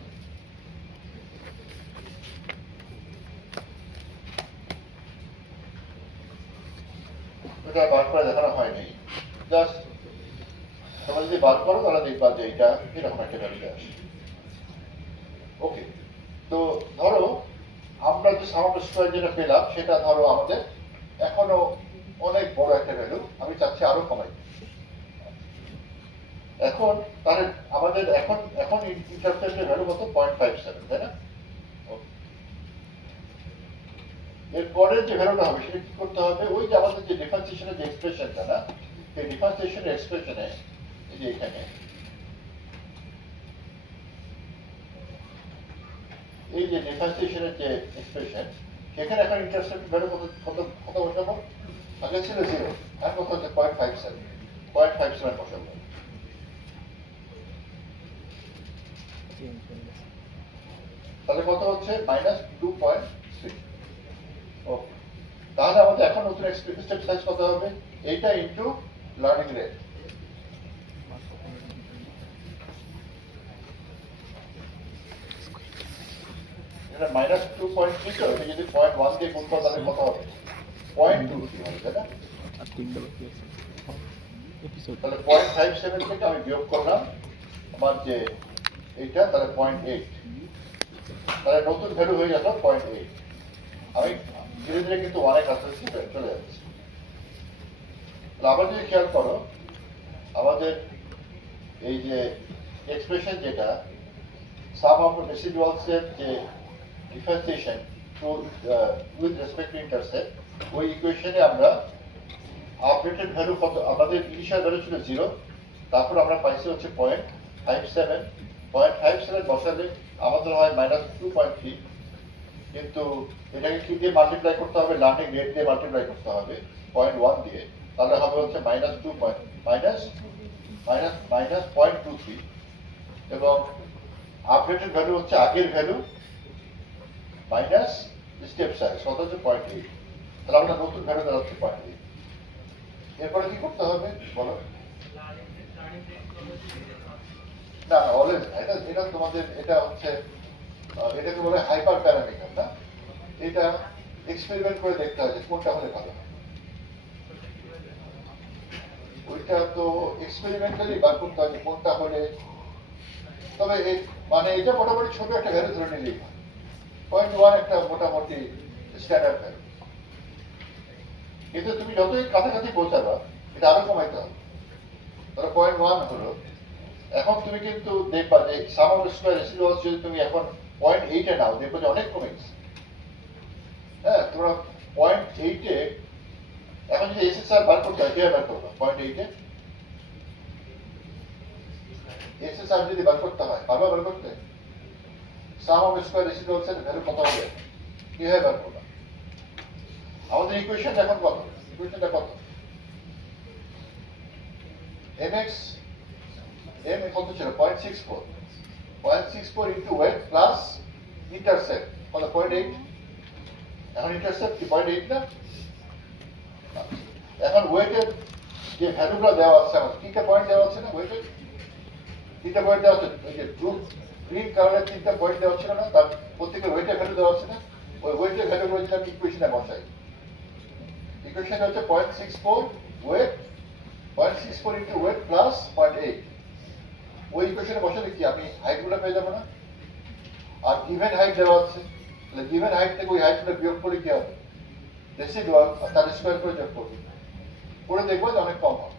এটা বার করে দেখানো হয়নি, জাস্ট তোমরা যদি বার করো তাহলে দেখবা যে এটা এরকম একটা ভ্যালু আসে। ওকে, তো ধরো আমরা যে সাম অফ স্কয়ার যেটা পেলাম সেটা ধরো আমাদের এখনো অনেক বড় একটা ভ্যালু, আমি চাচ্ছি আরো কমাই। এখন তাহলে আমাদের এখন এখন ইন্টারসেপ্টের ভ্যালু কত 0.57, তাই না? এর পরের যে ভ্যালুটা হবে সেটা কি করতে হবে, ওই যে আমাদের যে ডিফারেন্সিয়েশনের যে এক্সপ্রেশনটা না, এই ডিফারেন্সিয়েশনের এক্সপ্রেশনে এই যে এখানে এই যে ডিফারেন্সিয়েশনের যে এক্সপ্রেশন, সেখানে এখন ইন্টারসেপ্ট ভ্যালু কত কত কত বসাবো? আগে ছিল 0, এখন কত হচ্ছে 0.57 বসাবো। তাহলে কত হচ্ছে -2.3। ওকে, তাহলে আমাদের এখন নতুন স্টেপ সাইজ কত হবে? এইটা ইনটু লার্নিং রেট। এটা -2.3, তো এটা যদি 0.1 দিয়ে গুণ করো তাহলে কত হবে? 0.23 হবে, তাই না? তাহলে 0.57 থেকে আমি বিয়োগ করলাম আমার যে এইটা, তাহলে 0.8, তাহলে নতুন ভ্যালু হয়ে গেল 0.8। আমি ধীরে ধীরে কিন্তু অনেক কাছাকাছি চলে যাচ্ছি। আবার যদি খেয়াল করো, আমাদের এই যে এক্সপ্রেশন যেটা সাম অফ রেসিডুয়ালস এর যে differentiation to with respect to intercept, ওই ইকুয়েশনে আমরা আপডেটেড ভ্যালু কত, আমাদের ইনিশিয়াল ভ্যালু ছিল 0, তারপর আমরা পাইছি হচ্ছে 0.57। 0.57 বসালে আমাদের হয় -2.3, কিন্তু এটাকে কি দিয়ে মাল্টিপ্লাই করতে হবে? লার্নিং রেট দিয়ে মাল্টিপ্লাই করতে হবে 0.1 দিয়ে, তাহলে হবে হচ্ছে -0.23 এবং আপডেটেড ভ্যালু হচ্ছে আগের ভ্যালু মাইনাস স্টেপ সাইজ কত হচ্ছে 0.8, তাহলে আমরা নতুন ভ্যালু দাঁড়াচ্ছে 0.8। এরপরে কি করতে হবে বলো? না অলওয়েজ এটা এটা তোমাদের এটা হচ্ছে এটাকে বলে হাইপার প্যারামিটার না, এটা এক্সপেরিমেন্ট করে দেখতে হয় যে কোনটা হলে ভালো হয়। ওইটা তো এক্সপেরিমেন্টালি বার করতে হয় যে কোনটা হলে, তবে মানে এটা মোটামুটি ছোট একটা ভ্যালু ধরে নিলেই হয়। 0.1 একটা মোটামুটি স্ট্যান্ডার্ড ভ্যালু, কিন্তু তুমি যতই কাছাকাছি পৌঁছাবা এটা আরো কমাইতে হবে। ধরো 0.1 হলো, এখন তুমি কিন্তু দেখবা যে সাম অফ স্কয়ার রেসিডুয়ালস যদি তুমি এখন 0.8 এ নাও, দেখবো যে অনেক কমে গেছে। হ্যাঁ, তোমরা 0.8 এ এখন যদি এসএসআর বার করতে হয়, কিভাবে বার করবো? 0.8 এ এসএসআর যদি বার করতে হয়, পারবা বার করতে? সাম অফ স্কয়ার রেসিডুয়ালস এর ভ্যালু কত হবে, কিভাবে বার করবা? আমাদের ইকুয়েশন এখন কত? ইকুয়েশনটা কত? mx m কত ছিল? 0.64। 0.64 ইনটু ওয়েট প্লাস ইন্টারসেপ্ট কত? 0.8। এখন ইন্টারসেপ্ট কি 0.8 না? এখন ওয়েটের যে ভ্যালুগুলো দেওয়া আছে, আমার তিনটা পয়েন্ট দেওয়া আছে না ওয়েটের? তিনটা পয়েন্ট দেওয়া আছে, ওই যে গ্রিন কালারের তিনটা পয়েন্ট দেওয়া ছিল না, তার প্রত্যেকের ওয়েটের ভ্যালু দেওয়া আছে না? ওই ওয়েটের ভ্যালুগুলো যদি আমি ইকুয়েশনে বসাই, ইকুয়েশন হচ্ছে 0.64 ওয়েট, 0.64 ইনটু ওয়েট প্লাস 0.8। ওই ইকুয়েশনে বসালে কি আমি হাইটগুলো পেয়ে যাবো না? আর গিভেন হাইট দেওয়া আছে, তাহলে গিভেন হাইট থেকে ওই হাইটগুলো বিয়োগ করে কি হবে? রেসিডুয়াল আর তার স্কয়ার করে যোগ করবে, করে দেখবো যে অনেক কম হবে।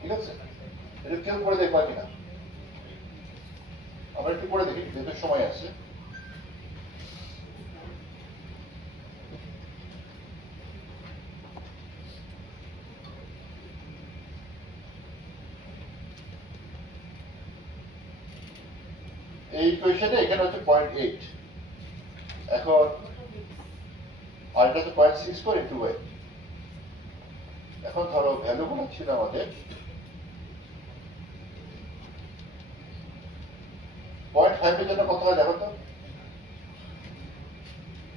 ঠিক আছে? এটা কেউ করে দেখবা কিনা? আমরা একটু করে দেখি, যেহেতু সময় আছে। এই ইকুয়েশনে এখানে হচ্ছে 0.8, এখন আর এটা হচ্ছে 0.64 ইন্টু ওয়াই। এখন ধরো ভ্যালুগুলো ছিল আমাদের 0.5 এর জন্য কত হয় দেখো তো?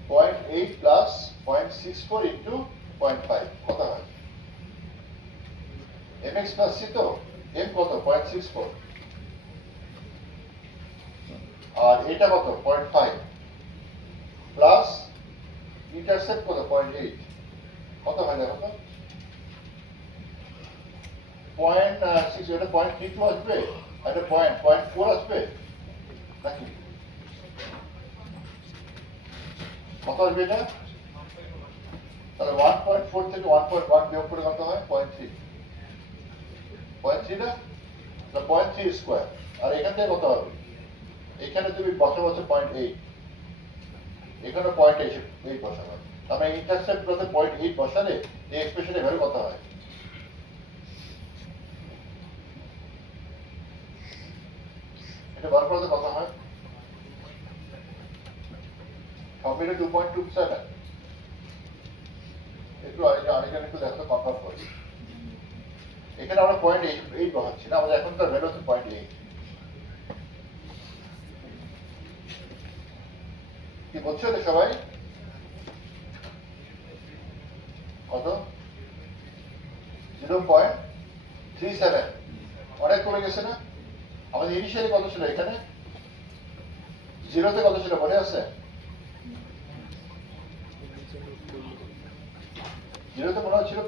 0.8 প্লাস 0.64 ইন্টু 0.5 কত হয়? mx প্লাস c তো, m কত? 0.64, আর এটা কত? 0.5 প্লাস ইন্টারসেপ্ট কত? 0.8 কত হয় দেখো তো? 0.6, এটা 0.32 আসবে, এটা 0.4 আসবে নাকি? কত আসবে এটা? তাহলে 1.4 থেকে 1.1 বিয়োগ করে কত হয়? 0.3, 0.3 না? তাহলে 0.3 স্কোয়ার, আর এখান থেকে কত হবে? এখানে তুমি বসাবো হচ্ছে 0.8, এখানে 0.8 বসাবো। তার মানে ইন্টারসেপ্ট করতে 0.8 বসালে এই এক্সপ্রেশনের ভ্যালু কত হয়? এটা বার করতে কত হয়? সব মিলে 2.27। একটু আরেকজন একটু দেখো, কনফার্ম করি। এখানে আমরা 0.8 বসাচ্ছি না, আমাদের এখনকার ভ্যালু হচ্ছে 0.8। কি বলছো তো সবাই? কত? 0.37, অনেক কমে গেছে না? আমাদের ইনিশিয়ালি কত ছিল এখানে? জিরোতে কত ছিল মনে আছে? জিরোতে মনে হচ্ছিল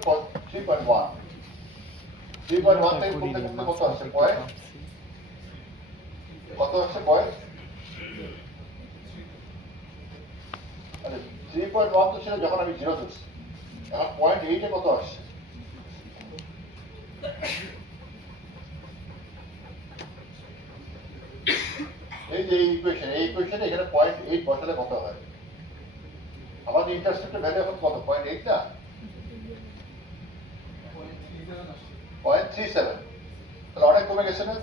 3.1, 3.1 থেকে কমতে কমতে কত আসছে? কত আসছে? আরে 3.1 তো ছিল যখন আমি জিরো ধরছি, এখন 0.8 এ কত আসছে? এই যে এই ইকুয়েশনে এখানে 0.8 বসালে কত হয়? আমাদের ইন্টারসেপ্টের ভ্যালু এখন কত? 0.8 না? 0.37, তাহলে অনেক কমে গেছে না?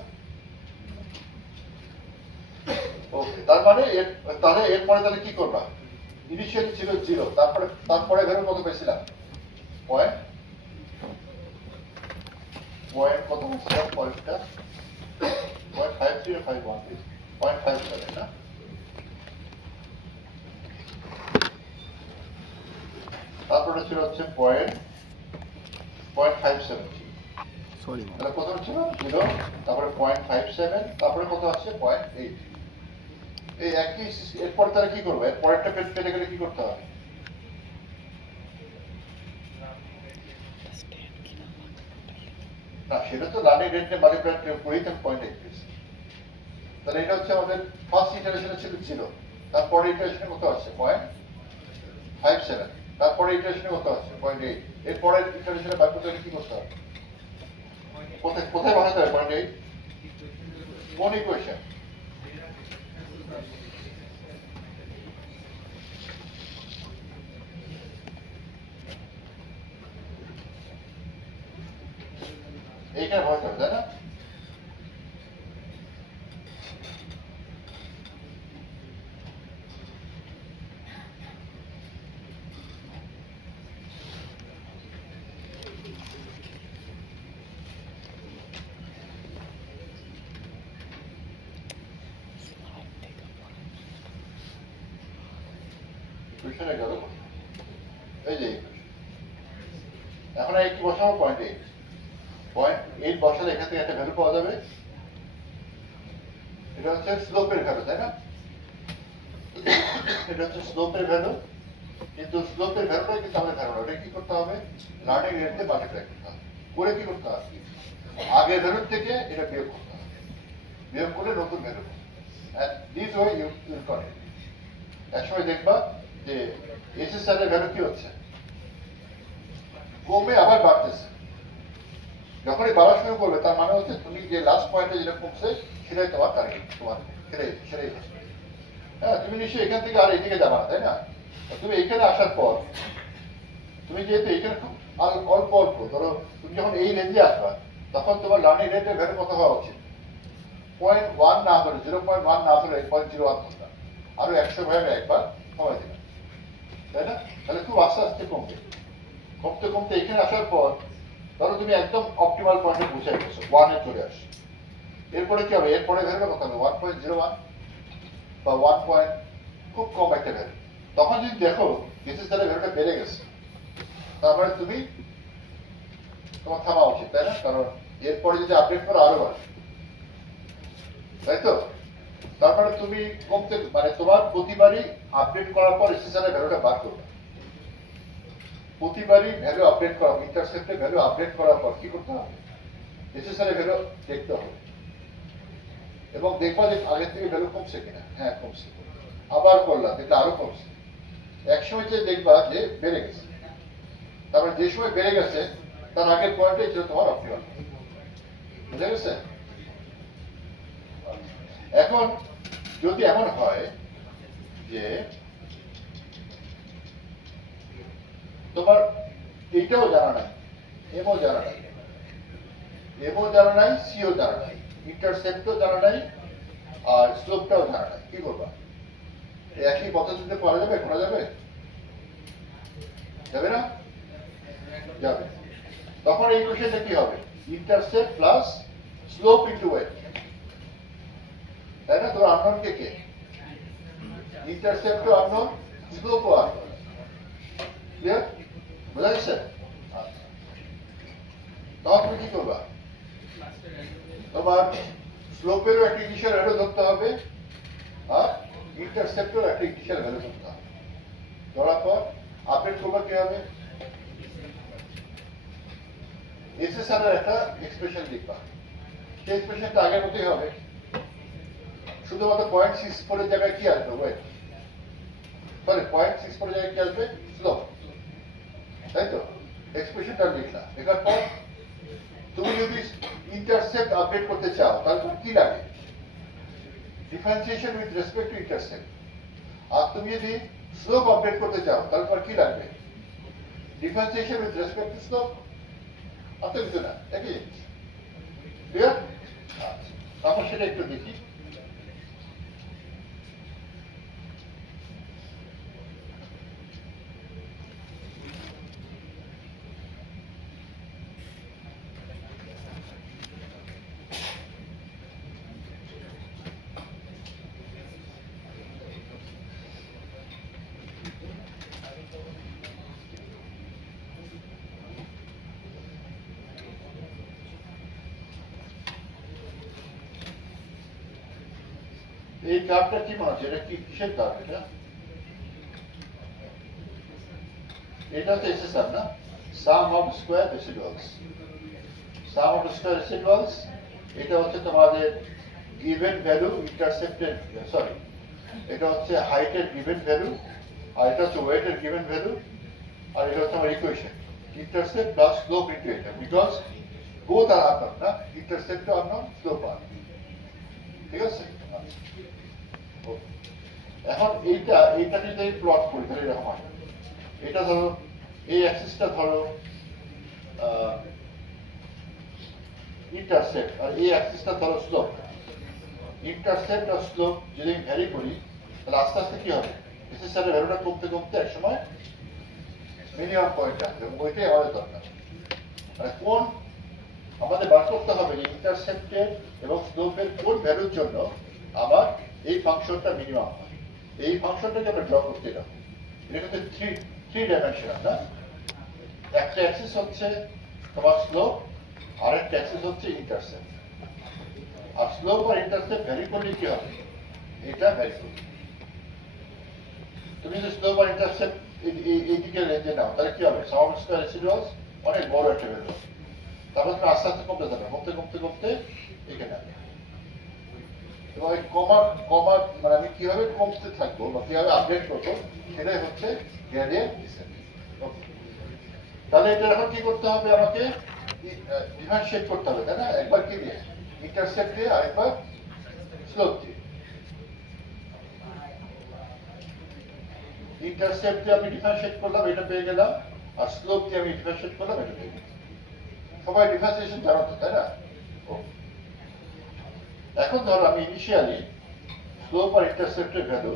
ওকে, তার মানে তাহলে এরপরে তাহলে কি করবা? ইনিশিয়ালি ছিল 0, তারপরে ভ্যালু কত পেয়েছিলাম? পয়েন্ট কত পেয়েছিলাম? পয়েন্টটা 0.5051, 0.57 না? তারপরে ছিল হচ্ছে 0.57, সরি তাহলে প্রথম ছিল 0, তারপরে 0.57, তারপরে কত আসছে? 0.8। এই একই, এরপরে তারা কি করবে? পরেরটা পেতে গেলে কি করতে হবে? না, সেটা তো রানিং রেট নিয়ে মাল্টিপ্লাই করেই তো 0.8 পেয়েছি। তাহলে এটা হচ্ছে আমাদের ফার্স্ট ইটারেশনে ছিল 0, তারপরে ইটারেশনে কত আসছে? 0.57, তারপরে ইটারেশনে কত আসছে? 0.8। এরপরে ইটারেশনে বার করতে হলে কি করতে হবে? কোথায় কোথায় বানাতে হবে 0.8? কোন ইকুয়েশন? এইখানে বসাতে হবে, তাই না? ইকুয়েশনে গেল, এই যে এখন এই কি বসাবো? 0.8, 0.8 বসালে এখান থেকে একটা ভ্যালু পাওয়া যাবে। এটা হচ্ছে স্লোপের ভ্যালু, তাই না? এটা হচ্ছে স্লোপের ভ্যালু, কিন্তু স্লোপের ভ্যালুটা কিন্তু আমাদের ধারণা, ওটা কি করতে হবে? লার্নিং রেট দিয়ে মাল্টিপ্লাই করতে হবে। করে কি করতে হবে? আগের ভ্যালুর থেকে এটা বিয়োগ করতে হবে, বিয়োগ করে নতুন value. and this way you got it. একসময় দেখবা যে এসএসআর এর ভ্যালু কি হচ্ছে? কমে আবার বাড়তেছে। যখনই বাড়া শুরু করবে তার মানে হচ্ছে তুমি যে লাস্ট পয়েন্টে যেটা কমছে সেটাই তোমার টার্গেট, তোমার সেটাই হ্যাঁ। তুমি নিশ্চয়ই এখান থেকে আর এদিকে যাবা না, তাই না? তুমি এখানে আসার পর তুমি যেহেতু এখানে খুব অল্প অল্প ধরো, তুমি যখন এই রেঞ্জে আসবা তখন তোমার লার্নিং রেটের ভ্যালু কত হওয়া উচিত? 0.1 না ধরে, 0.1 না ধরে 0.01 ধরলাম, আরো 100 ভাগে একবার কমাই দিলাম, তাই না? তাহলে খুব আস্তে আস্তে কমবে, কমতে কমতে এখানে আসার পর ধরো তুমি একদম অপটিমাল পয়েন্টে পৌঁছে গেছো, 1 এ চলে আসো। এরপরে কি হবে? এরপরে ভ্যালুটা কত হবে? 1.01 বা 1 পয়েন্ট, খুব কম একটা ভ্যালু। তখন যদি দেখো বেসিস দ্বারা ভ্যালুটা বেড়ে গেছে, তারপরে তুমি তোমার থামা উচিত, তাই না? কারণ এরপরে যদি আপডেট করো আরো বাড়বে, তাই তো? তারপরে তুমি কমতে মানে তোমার প্রতিবারই আপডেট করার পর এসএসআর ভ্যালুটা বার করবে। প্রতিবারই ভ্যালু আপডেট করা, ইন্টারসেপ্টে ভ্যালু আপডেট করার পর কি করতে হবে? এসএসআর ভ্যালু দেখতে হবে এবং দেখবা যে আগের থেকে ভ্যালু কমছে কিনা। হ্যাঁ কমছে, আবার করলাম দেখলে আরো কমছে, একসময় যে দেখবা যে বেড়ে গেছে। তারপরে যে সময় বেড়ে গেছে তার আগের পয়েন্টে ছিল তোমার অপটিমাল, বুঝা গেছে? এখন যদি এমন হয় যে তোমার এইটাও জানা নাই, এমও জানা নাই, এমও জানা নাই, সিও জানা নাই, ইন্টারসেপ্টও জানা নাই, আর স্লোপটাও জানা নাই, কি করবা? একই পদ্ধতিতে করা যাবে? করা যাবে? যাবে না? যাবে। তখন এই কোশ্চেনটা কি হবে? Intercept plus slope into weight, তাই না? তোর আননোন কে কে? ইন্টারসেপ্টও আননোন, স্লোপও আননোন, ক্লিয়ার? বোঝা গেছে? তখন তুমি কি করবা? তোমার স্লোপেরও একটা ইনিশিয়াল ভ্যালু ধরতে হবে আর ইন্টারসেপ্টেরও একটা ইনিশিয়াল ভ্যালু ধরতে হবে। ধরার পর আপডেট করবা কি হবে? এসএসআর এর একটা এক্সপ্রেশন লিখবা, সেই এক্সপ্রেশনটা আগের মতোই হবে, শুধুমাত্র 0.64 এর জায়গায় কি আসবে? ওয়েট, সরি 0.64 এর জায়গায় কি আসবে? স্লোপ, তাই তো? এক্সপ্রেশনটা লিখলা, লেখার পর তুমি যদি ইন্টারসেপ্ট আপডেট করতে চাও তাহলে কি লাগে? Differentiation with respect to intercept. আর তুমি যদি স্লোপ আপডেট করতে চাও তারপর কি লাগবে? Differentiation with respect to slope. অত কিছু না, একই জিনিস, ক্লিয়ার? আচ্ছা, তারপর সেটা একটু দেখি। এই কার্ভটা কি মনে হচ্ছে? এটা কি কিসের কার্ভ? এটা হচ্ছে এসএসআর না, sum of square residuals, sum of square residuals. এটা হচ্ছে তোমাদের গিভেন ভ্যালু ইন্টারসেপ্টেড, সরি এটা হচ্ছে হাইটের গিভেন ভ্যালু, আর এটা হচ্ছে ওয়েটের গিভেন ভ্যালু, আর এটা হচ্ছে আমার equation intercept plus slope into এটা, বিকজ বোথ আর আননোন না, ইন্টারসেপ্টও আননোন, স্লোপ আননোন, ঠিক আছে? এখন এইটা যদি আমি প্লট করি তাহলে এরকম হয়, এটা ধরো এই অ্যাক্সিসটা ধরো ইন্টারসেপ্ট, আর এই অ্যাক্সিসটা ধরো স্লোপ। ইন্টারসেপ্ট আর স্লোপ যদি আমি ভ্যারি করি তাহলে আস্তে আস্তে কি হবে? এসএসআর এর ভ্যালুটা কমতে কমতে একসময় মিনিমাম পয়েন্ট আসবে, এবং ওইটাই আমাদের দরকার। মানে কোন আমাদের বার করতে হবে যে ইন্টারসেপ্টের এবং স্লোপের কোন ভ্যালুর জন্য আমার এই ফাংশনটা মিনিমাম হয়। এই ফাংশনটাকে আমরা ড্র করতে হবে। এটা কিন্তু থ্রি ডাইমেনশনাল না, একটা অ্যাক্সিস হচ্ছে তোমার স্লোপ, আর একটা অ্যাক্সিস হচ্ছে ইন্টারসেপ্ট। আর স্লোপ আর ইন্টারসেপ্ট ভ্যারি করলে কি হবে? এটা ভ্যারি করবে। তুমি যদি স্লোপ আর ইন্টারসেপ্ট এইদিকে রেঞ্জে নাও তাহলে কি হবে? সাম স্কয়ার রেসিডুয়ালস অনেক বড় একটা ভ্যালু, তারপর তুমি আস্তে আস্তে কমতে যাবে, কমতে কমতে কমতে এখানে আসবে। এবং এই কমার মানে আমি কিভাবে কমতে থাকবো বা কিভাবে আপডেট করবো সেটাই হচ্ছে গ্রেডিয়েন্ট ডিসেন্ট। তাহলে এটা এখন কি করতে হবে আমাকে? ডিফারেন্সিয়েট করতে হবে, তাই না? একবার কি দিয়ে, ইন্টারসেপ্ট দিয়ে, আরেকবার স্লোপ দিয়ে। ইন্টারসেপ্ট দিয়ে আমি ডিফারেন্সিয়েট করলাম, এটা পেয়ে গেলাম, আর স্লোপ দিয়ে আমি ডিফারেন্সিয়েট করলাম, এটা পেয়ে গেলাম। সবাই ডিফারেন্সিয়েশন জানো তো, তাই না? এখন ধরো আমি initially slope R ইন্টারসেপ্টের value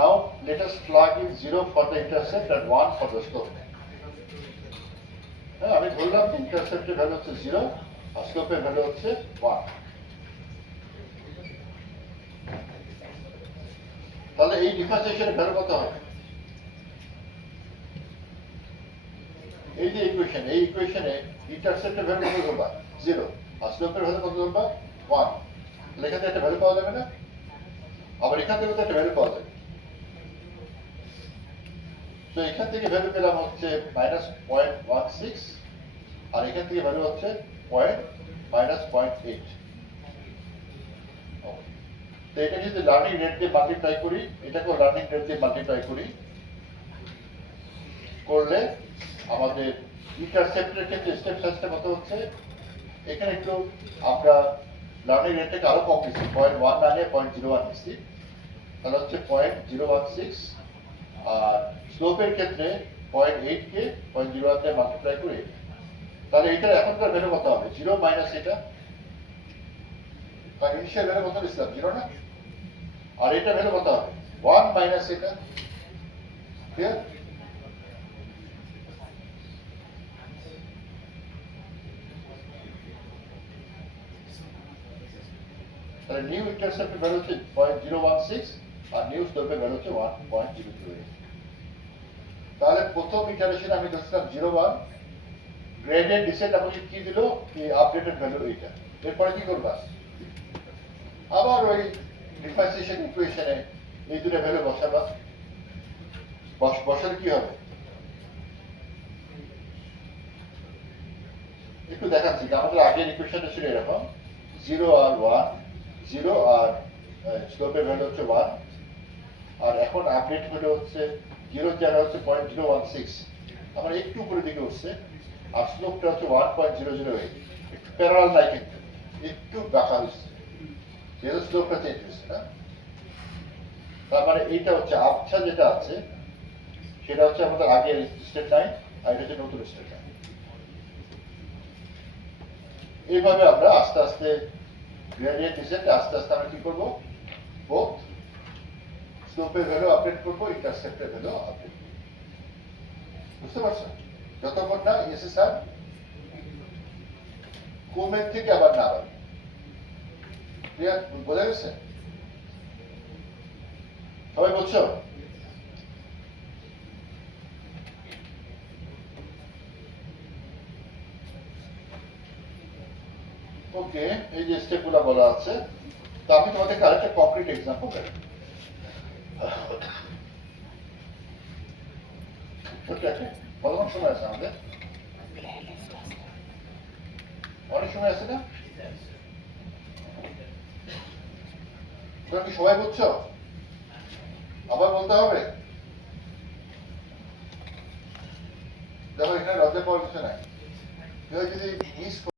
now let us plug in 0 for the intercept and 1 for the slope. হ্যাঁ, আমি বললাম ইন্টারসেপ্টের ভ্যালু হচ্ছে 0 আর স্লোপের ভ্যালু হচ্ছে 1। তাহলে এই ডিফারেন্সিয়েশনের ভ্যালু কত হবে? এই যে ইকুয়েশন, এই ইকুয়েশনে ইন্টারসেপ্টের ভ্যালু কত ধরবা? 0 আর স্লোপের ভ্যালু কত ধরবা? 1। তাহলে এখান থেকে একটা ভ্যালু পাওয়া যাবে না? আবার এখান থেকে তো একটা ভ্যালু পাওয়া যাবে। তো এখান থেকে ভ্যালু পেলাম হচ্ছে -0.16 আর এখান থেকে ভ্যালু হচ্ছে -0.8। তো এটা যদি লার্নিং রেট দিয়ে মাল্টিপ্লাই করি, এটাকেও লার্নিং রেট দিয়ে মাল্টিপ্লাই করি, করলে আমাদের ইন্টারসেপ্টের ক্ষেত্রে স্টেপ সাইজটা কত হচ্ছে? এখানে একটু আমরা লার্নিং রেটটাকে আরো কম নিচ্ছি, 0.1 না নিয়ে 0.01 নিচ্ছি, তাহলে হচ্ছে 0.016। আর স্লোপের ক্ষেত্রে 0.8 কে 0.01 দিয়ে মাল্টিপ্লাই করে, তাহলে এটার এখনকার ভ্যালু কত হবে? 0 মাইনাস এটা, কারণ ইনিশিয়াল ভ্যালু কত দিচ্ছিলাম? 0 না? আর এটা ভ্যালু কত হবে? 1 মাইনাস এটা। ক্লিয়ার? তাহলে নিউ ইন্টারসেপ্টের ভ্যালু হচ্ছে 0.016 আর নিউ স্লোপের ভ্যালু হচ্ছে 1.028। তাহলে প্রথম ইটারেশনে আমি ধরছিলাম 0.1, গ্রেডেড ডিসেন্ট আমাকে কি দিল? এই আপডেটেড ভ্যালু এইটা। এরপরে কি করবা? আবার ওই ডিফারেন্সিয়েশন ইকুয়েশনে এই দুটো ভ্যালু বসাবা। বসালে কি হবে? একটু দেখাচ্ছি যে আমাদের আগের ইকুয়েশনটা ছিল এরকম, 0 আর 1, 0 আর স্লোপের ভ্যালু হচ্ছে 1, আর এখন আপডেট হলো হচ্ছে 0 জায়গা হচ্ছে 0.016, আমার একটু উপরের দিকে উঠছে, আর স্লোপটা হচ্ছে 1.008। একটু প্যারালাল নাই কিন্তু, একটু বাঁকা হচ্ছে, যেহেতু স্লোপটা চেঞ্জ হচ্ছে না। তার মানে এইটা হচ্ছে আবছা যেটা আছে সেটা হচ্ছে আমাদের আগের স্টেট লাইন, আর এটা হচ্ছে নতুন স্টেট লাইন। এইভাবে আমরা আস্তে আস্তে গ্রেডিয়েন্ট ডিসেন্ট আস্তে আস্তে আমরা কি করবো? বোথ স্লোপের ভ্যালু আপডেট করবো, ইন্টারসেপ্টের ভ্যালু আপডেট করবো। বুঝতে পারছো? যতক্ষণ না এসএসআর কমের থেকে আবার না বাড়ে। ক্লিয়ার? বোঝা গেছে? সবাই বলছো? ওকে, এই যে স্টেপগুলো বলা আছে, তো আমি তোমাদেরকে আরেকটা কংক্রিট এক্সাম্পল দেব। কতক্ষণ সময় আছে আমাদের? অনেক সময় আছে না? তোমরা কি সবাই বুঝছো? আবার বলতে হবে? দেখো এখানে লজ্জা পাওয়ার কিছু নাই। কেউ যদি মিস